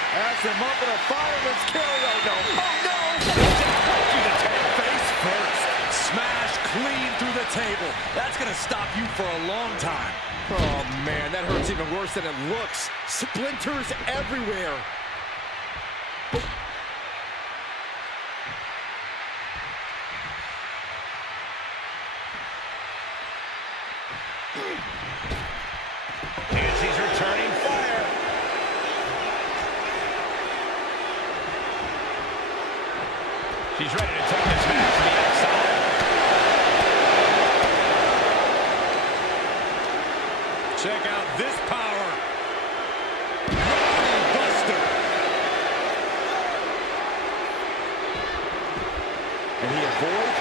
That's him up in a fireman's carry. Oh, no. Oh, no. Through the table, face first. Smash clean through the table. That's going to stop you for a long time. Oh, man, that hurts even worse than it looks. Splinters everywhere. And she's returning fire. She's ready to take this match to the outside. Check out this power. Buster. And he avoids.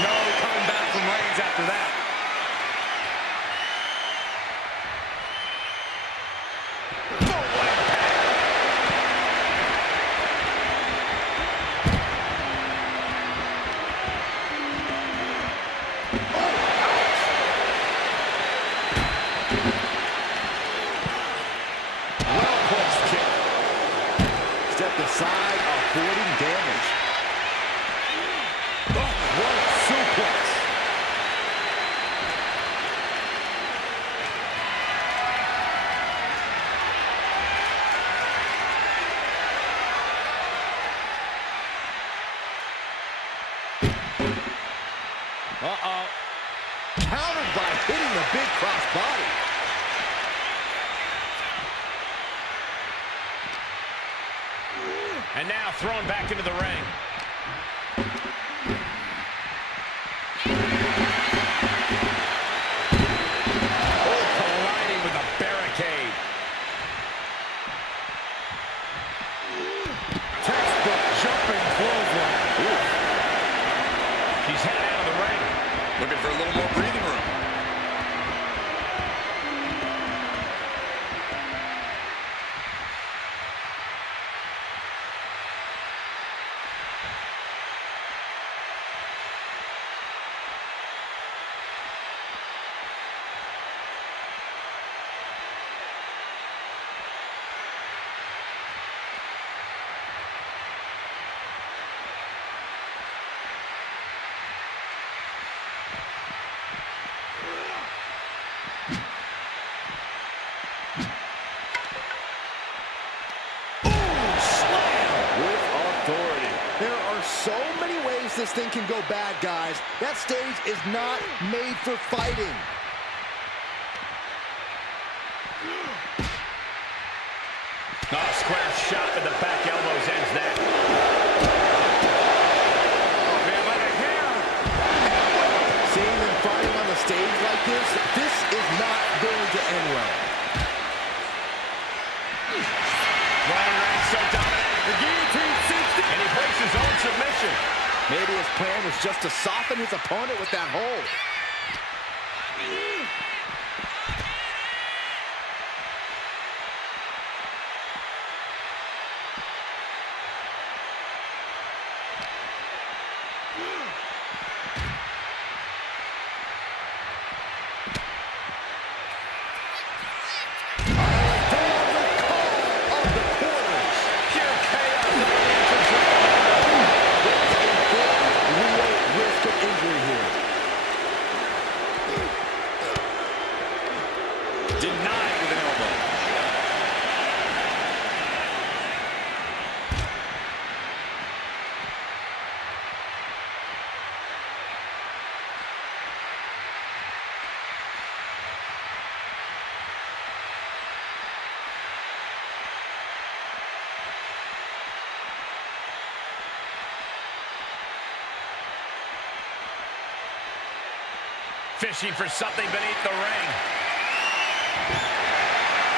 No coming back from Reigns after that. Uh-oh. Countered by hitting the big cross body. And now thrown back into the ring. Oh, colliding with a barricade. Textbook jumping clothesline. She's headed out of the ring. Looking for a little more breathing room. So many ways this thing can go bad, guys. That stage is not made for fighting. Oh, square shot with the back elbows ends that. Oh, man, like a hair. Seeing them fighting on the stage like this is not going to end well. Roman Reigns so dominant. The guillotine 60. And he breaks his own submission. Maybe his plan was just to soften his opponent with that hold. Fishing for something beneath the ring.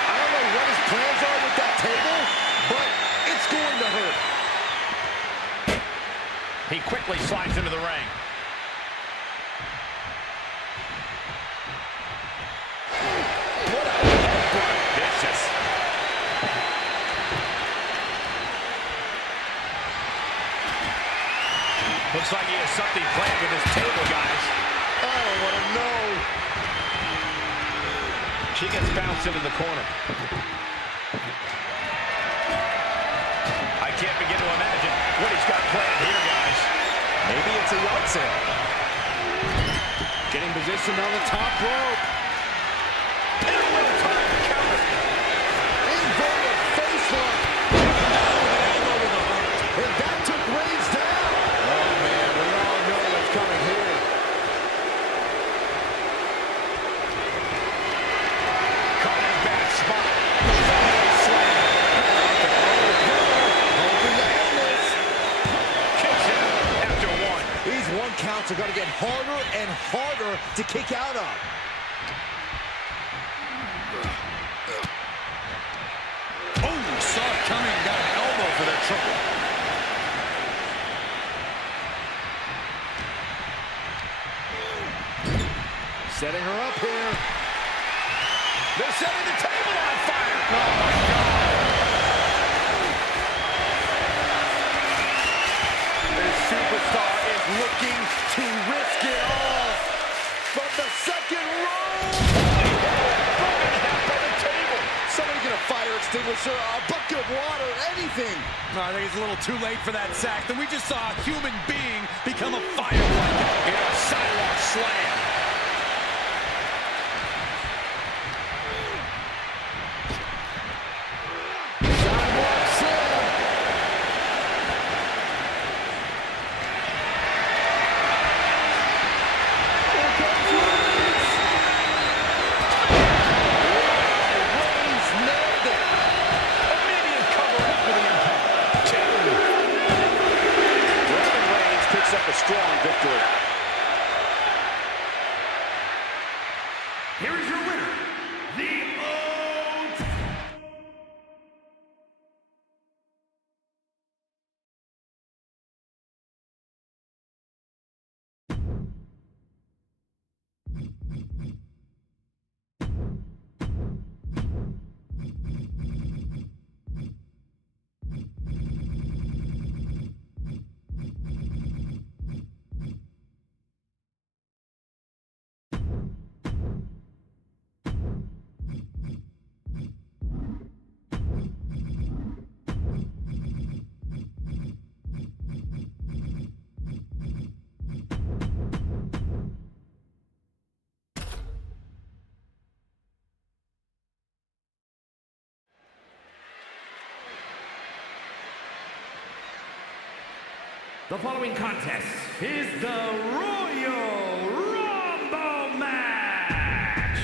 I don't know what his plans are with that table, but it's going to hurt. He quickly slides into the ring. What a vicious. Looks like he has something planned with his table, guys. I don't want to know. She gets bounced into the corner. I can't begin to imagine what he's got planned here, guys. Maybe it's a yard sale. Getting positioned on the top rope. And a well-timed counter. Inverted face lock. And that took Reigns down. Oh, man, we all know what's coming here. Caught in a bad spot. Kicks him after one. These one counts are going to get harder and harder to kick out of. Oh, saw it coming, got an elbow for that triple. Setting her up here. They're setting the table on fire. Oh, my God. This superstar is looking to risk it all. From the second row. Broken half by the table. Somebody get a fire extinguisher, a bucket of water, anything. No, I think it's a little too late for that sack. Then we just saw a human being become a fire blanket. In a sidewalk slam. here is your winner, the OT. The following contest is the Royal Rumble match.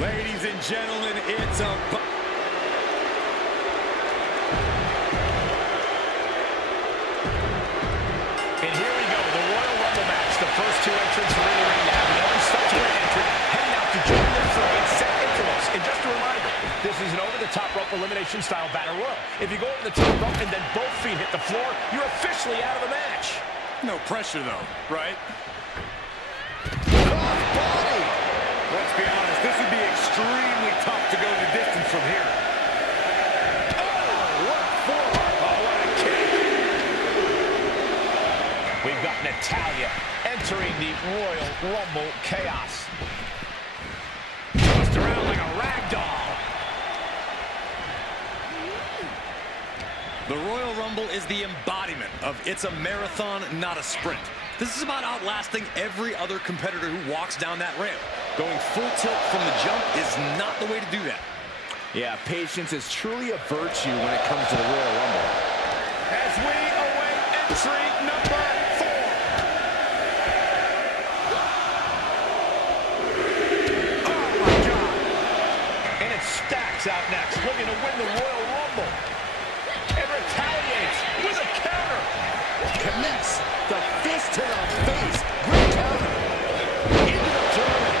Ladies and gentlemen, it's a... And here we go, the Royal Rumble match. The first two entrants are in the ring now. The other subsequent entrant heading out to join their fray in set intervals. And just a reminder, this is an over-the-top rope elimination style battle royal. If you go over the top rope and then both feet hit the floor, you're officially out of the match. No pressure, though, right? Crossbody! Let's be honest, this would be extremely tough to go the distance from here. Oh, what for? Oh, what a kick. We've got Natalya entering the Royal Rumble chaos. Tossed around like a rag doll. The Royal Rumble is the embodiment of it's a marathon, not a sprint. This is about outlasting every other competitor who walks down that ramp. Going full tilt from the jump is not the way to do that. Yeah, patience is truly a virtue when it comes to the Royal Rumble. As we await entry number 4. Oh, my God. And it stacks out next, looking to win the Royal Rumble. And retaliates with a counter. Connects the fist to the face. Great counter. Into the German.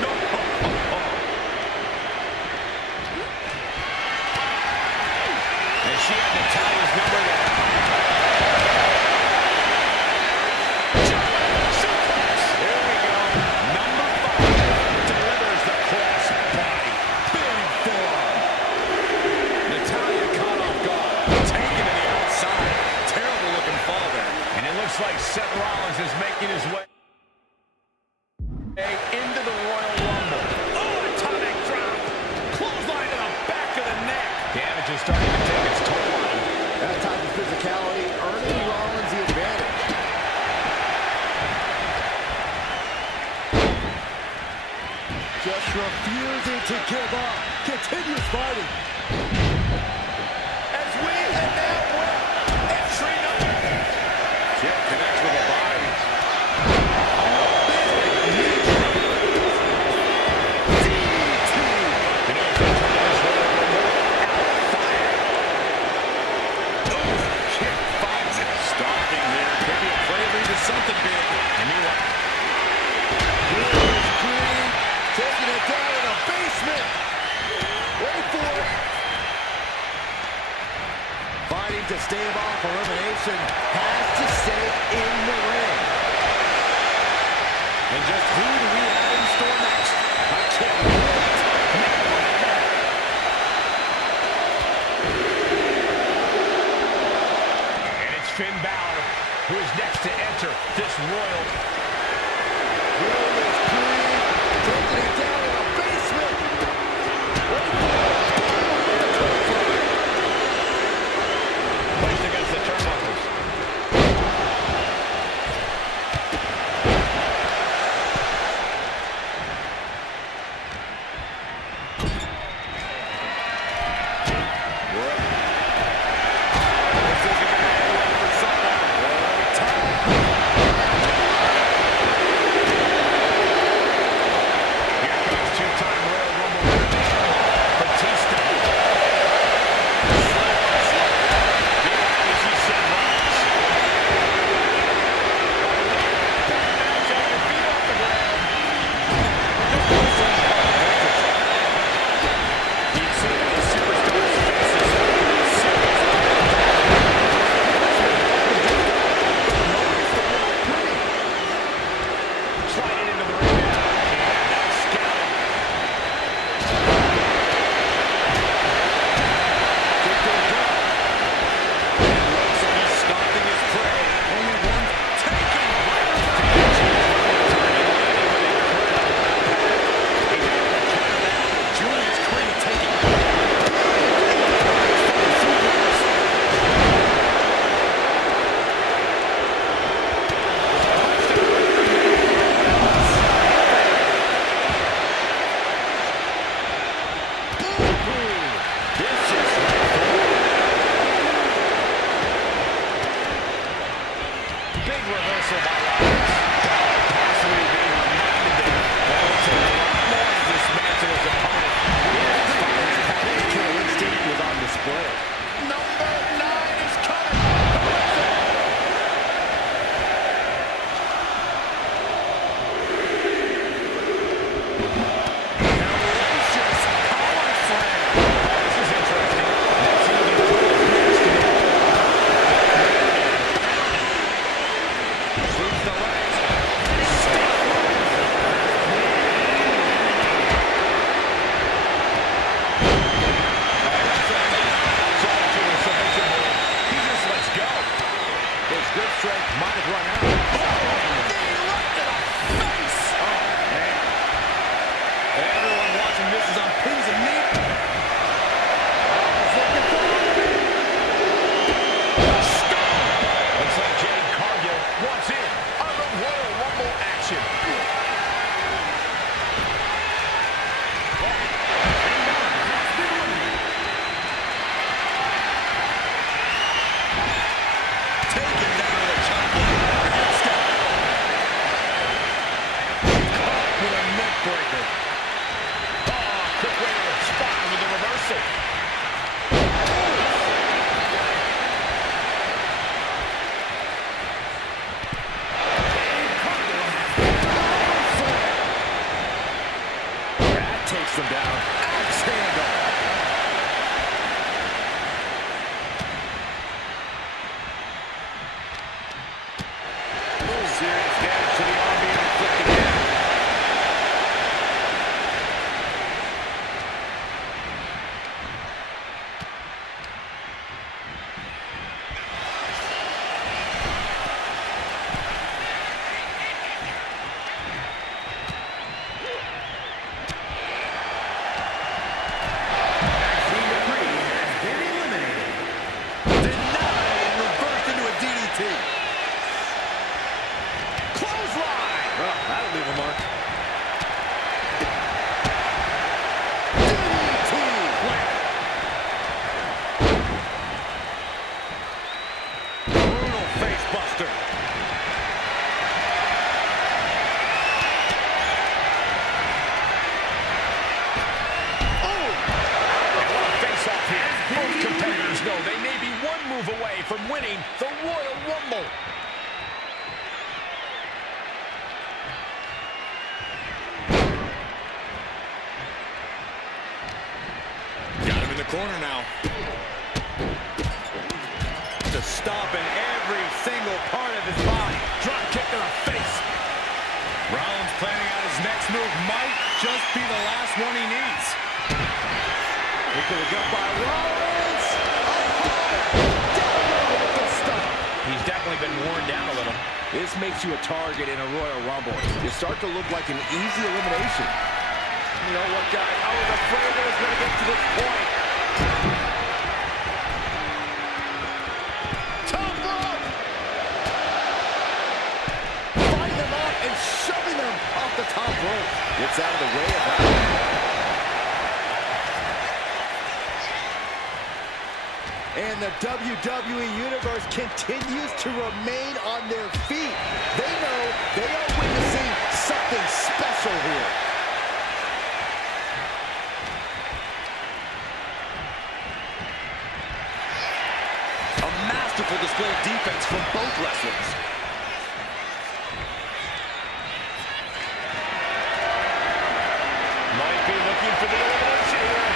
No. And she had Natalya's number there. Here we go. Number 5 delivers the cross body. Big forearm. Natalya caught off guard. Taken to the outside. Terrible looking fall there. And it looks like Seth Rollins is making his way into the Royal Rumble. Oh, atomic drop. Clothesline to the back of the neck. Damage is starting to take its toll on him. That type of physicality earning Rollins the advantage. Just refusing to give up. Continues fighting. As we and now win entry number. Chip connects with a body. Stalking here. Could be a prelude to something big. And meanwhile, Green taking it down in the basement. Wait for it. Fighting to stave off elimination. Has to stay in the ring. and just who do we have in store next? I can't wait. And it's Finn Balor who is next to enter this Royal. Taking it down in the basement. Placed against the turnbuckles. away from winning the Royal Rumble. Got him in the corner now. To stop in every single part of his body. Drop kick to the face. Rollins planning out his next move. Might just be the last one he needs. He could have got by Rollins. Down with the stop. He's definitely been worn down a little. This makes you a target in a Royal Rumble. You start to look like an easy elimination. You know what, guys? I was afraid it was going to get to this point. Top rope! Fighting them up and shoving them off the top rope. Gets out of the way of that. And the WWE Universe continues to remain on their feet. They know they are witnessing something special here. A masterful display of defense from both wrestlers. Might be looking for the elimination here.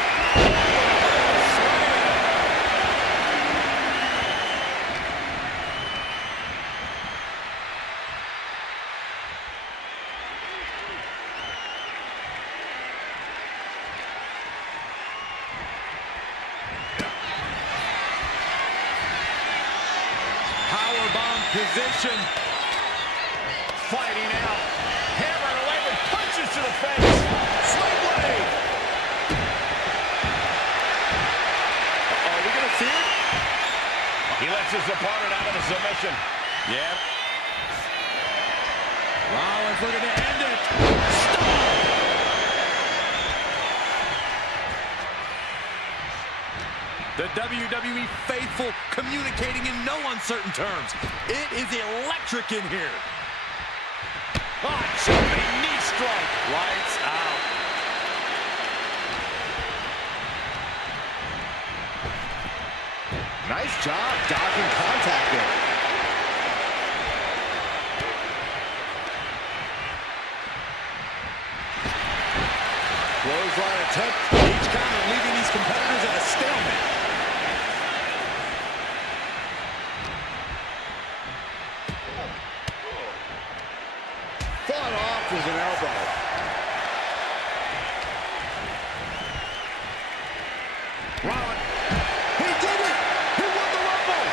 Powerbomb position. Fighting out. Hammering away with punches to the face. Sling blade. Are we going to see it? He lets his opponent out of the submission. Yeah. Rollins looking to end it. The WWE faithful communicating in no uncertain terms. It is electric in here. Oh, jumping knee strike. Lights out. Nice job dodging contact there. Clothesline attempt. Each counter leaving these competitors at a stalemate. Fought off with an elbow. Rollins. He did it! He won the Rumble!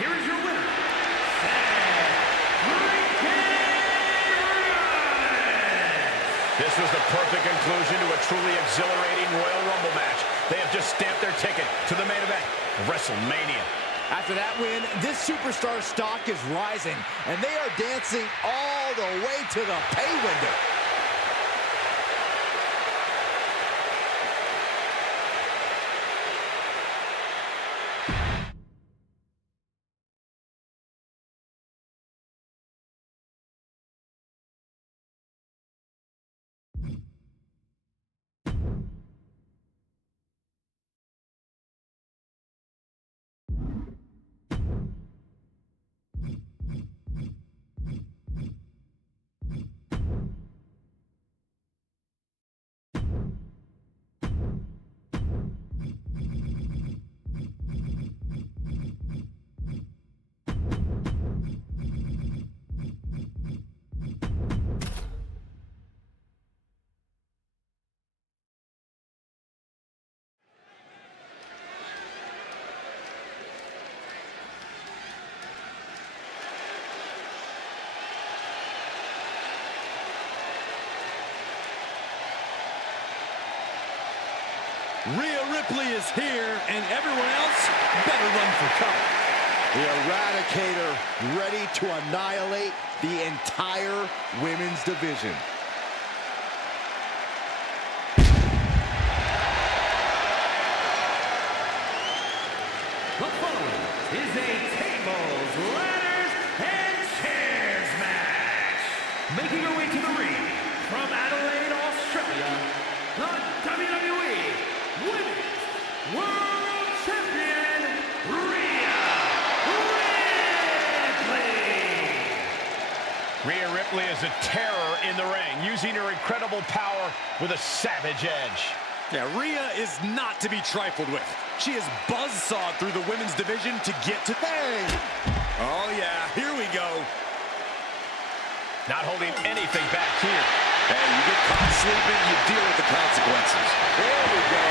Here is your winner, This was the perfect conclusion to a truly exhilarating Royal Rumble match. They have just stamped their ticket to the main event of WrestleMania. After that win, this superstar stock is rising, and they are dancing all the way to the pay window. Rhea Ripley is here, and everyone else better run for cover. The Eradicator ready to annihilate the entire women's division. The following is a tables, ladders, and chairs match. Making her way to the ring from Adelaide, Australia, the WWE Women's World Champion, Rhea Ripley. Rhea Ripley is a terror in the ring, using her incredible power with a savage edge. Yeah, Rhea is not to be trifled with. She is buzzsawed through the women's division to get to... Hey! Oh, yeah, here we go. Not holding anything back here. Hey, you get caught sleeping, you deal with the consequences. There we go.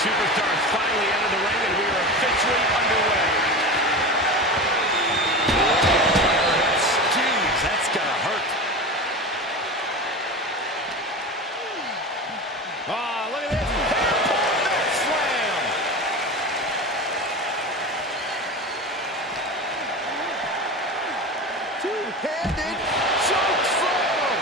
Superstars finally enter the ring, and we are officially underway. Jeez, that's gonna hurt. Ah, look at this. That slam. Two-handed choke slam.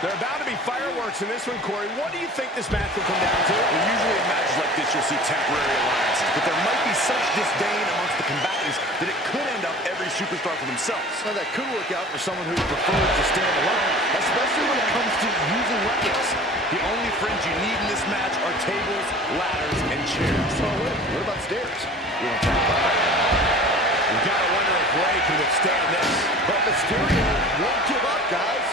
There are about to be fireworks in this one, Corey. What do you think this match will come down to? Well, usually in matches like this, you'll see temporary alliances, but there might be such disdain amongst the combatants that it could end up every superstar for themselves. Well, that could work out for someone who prefers to stand alone, especially when it comes to using weapons. The only friends you need in this match are tables, ladders, and chairs. Oh, wait, what about stairs? We don't talk about that. You gotta wonder if Ray can withstand this. But Mysterio won't give up, guys.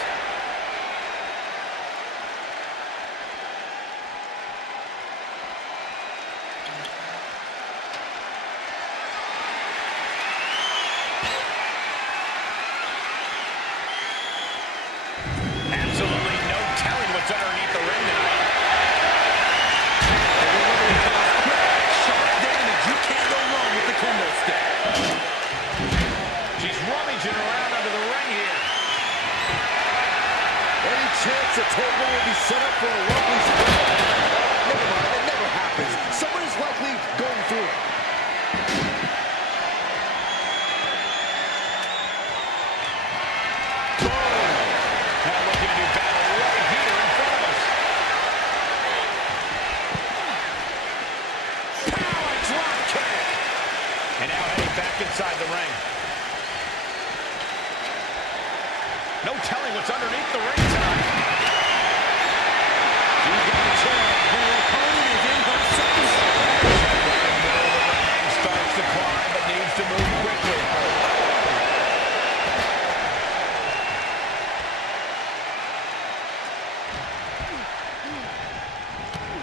Absolutely no telling what's underneath the ring tonight. Sharp damage. You can't go wrong with the kendo stick. She's rummaging around under the ring here. Any chance the table will be set up for a lovely spread? Never mind, it never happens. Someone is likely going through it. Now looking to do battle right here in front of us. Power drop kick. And now heading back inside the ring. No telling what's underneath the ring tonight. She's got a chair. Her opponent is in her sights. Starts to climb, but needs to move quickly.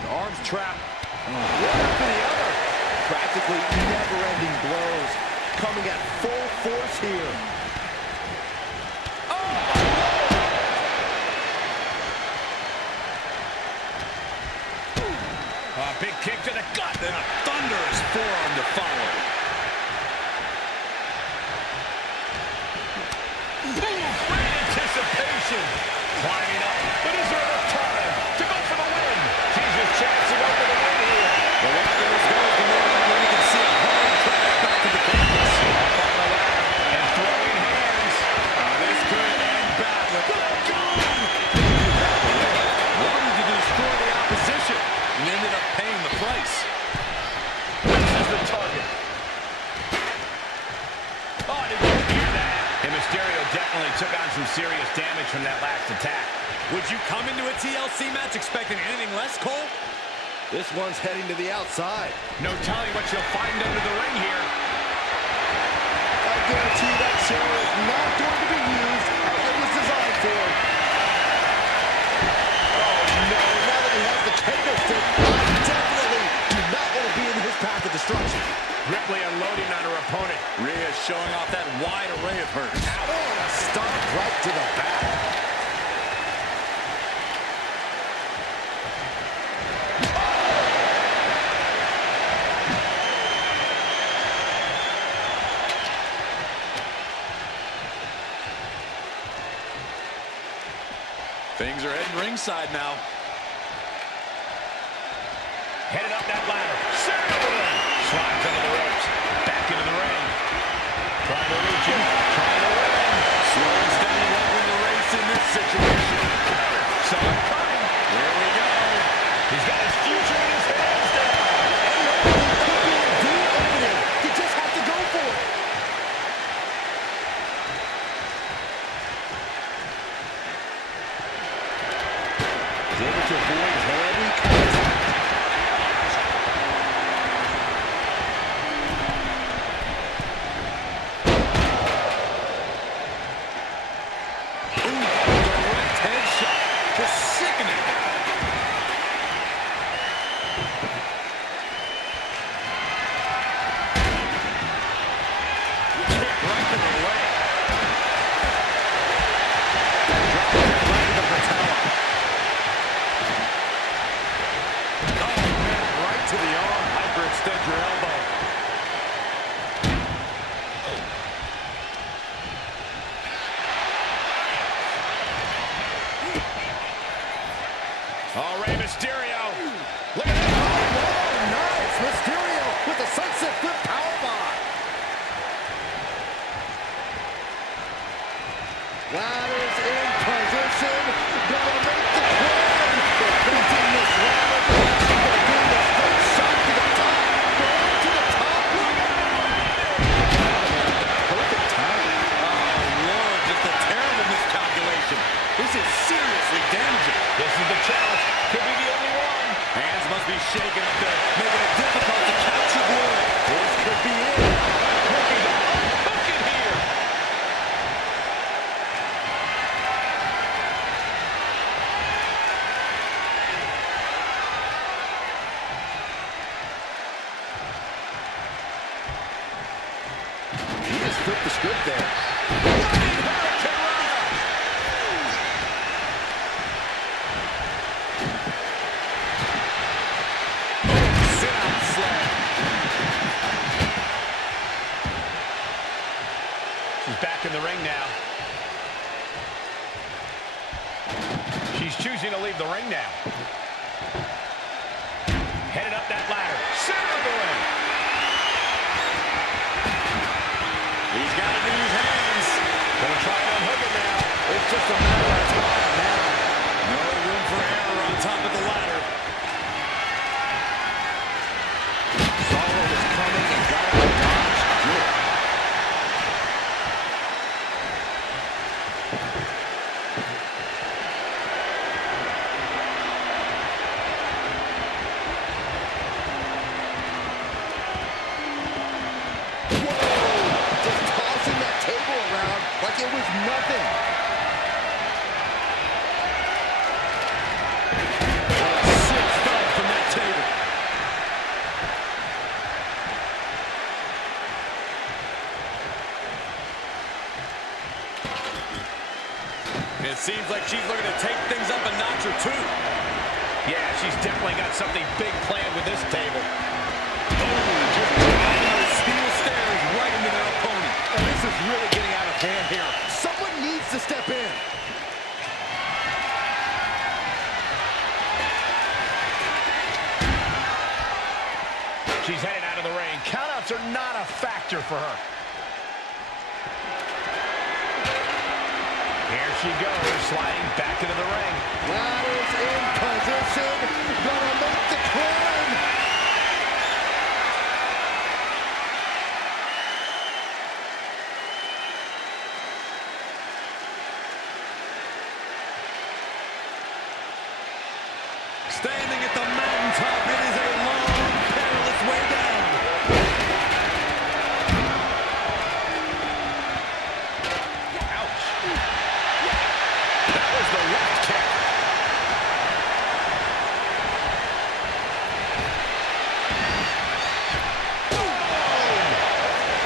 Arms trapped. One after the other. Practically never-ending blows. Coming at full force here. A big kick to the gut. Then a thunderous forearm to follow. Great anticipation. Climbing up. But is there enough time to go for the win? She's just chancing over the win here. The longer this goes, the more likely we can see a hard track back to the canvas. Up on the ladder and throwing hands. This could end badly. Wanted to destroy the opposition and ended up paying the price. This is the target. Oh, did you hear that? And Mysterio definitely took on some serious damage from that last attack. Would you come into a TLC match expecting anything less, Cole? This one's heading to the outside. No telling what you'll find under the ring here. I guarantee that chair is not going to be used as it was designed for. Oh no, now that he has the kendo stick, I definitely do not want to be in his path of destruction. Ripley unloading on her opponent. Rhea showing off that wide array of hers. Oh, stop right to the back. Things are heading ringside now. Headed up that ladder. Slides under the ropes. Back into the ring. Trying to reach him. Trying to win. Slow and steady winning the race in this situation. Saw it coming. Here we go. He's got his future in his hands now. You just have to go for it. Able to avoid heavy contact. Overextend your elbow. Oh, Rey Mysterio. Look at that. Oh, nice. Mysterio with the sunset flip powerbomb. Ladders in position. Gonna make the climb. They're painting this ladder. They're doing the straight shot to the top. Going to the top. Perfect timing. Oh, Lord, just a terrible miscalculation. This is seriously damaging. This is the challenge. Could be the only one. Hands must be shaking up there, making it difficult to capture glory. This could be it. Looking to unhook it here. He just flipped the script there. She's back in the ring now. She's choosing to leave the ring now. Headed up that ladder. Center of the ring. He's got it in his hands. Gonna try to unhook it now. It's just a matter of time now. No room for error on top of the ladder. Saw what was coming and got it to dodge. Good. Just tossing that table around like it was nothing. Sick thud from that table. It seems like she's looking to take things up a notch or two. Yeah, she's definitely got something big planned with this table. Just driving those steel stairs right into their opponent. And this is really getting out of hand here. Someone needs to step in. She's headed out of the ring. Countouts are not a factor for her. Here she goes, sliding back into the ring. Ladders in position. Gonna make the climb. Standing at the mountaintop, it is a long, perilous way down. Ouch. That was the left kick.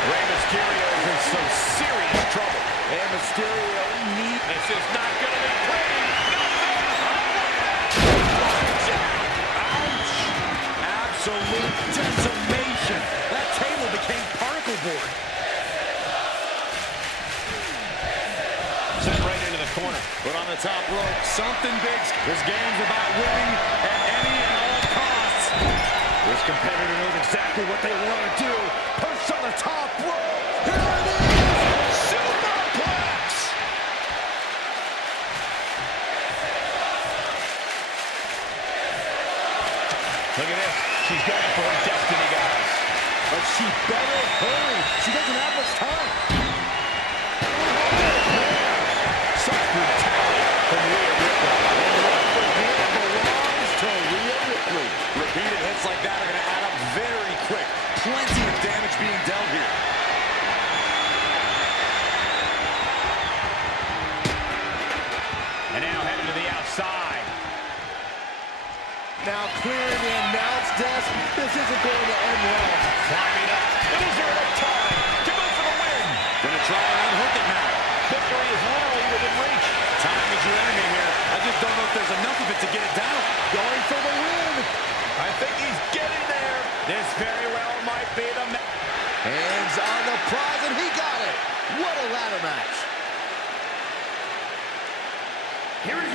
Rey Mysterio is in some serious trouble. And Mysterio needs... This is not going to be pretty. Ouch! Absolute decimation. That table became particle board. Sent right into the corner. But on the top rope, something big. This game's about winning at any and all costs. This competitor knows exactly what they want to do. Push on the top rope. Here it is. Superplex. Look at this. She's going for her destiny, guys. But she better hurry. She doesn't have much time. Such brutality from Rhea Ripley. It belongs to Rhea Ripley. Repeated hits like that are going to add up very quick. Plenty of damage being dealt here. And now heading to the outside. Now clearing the announce desk. This isn't going to end well. Climbing up. But is there enough time to go for the win? Gonna try and unhook it now. Victory is literally within reach. Time is your enemy here. I just don't know if there's enough of it to get it down. Going for the win. I think he's getting there. This very well might be the match. Hands on the prize, and he got it. What a ladder match. Here is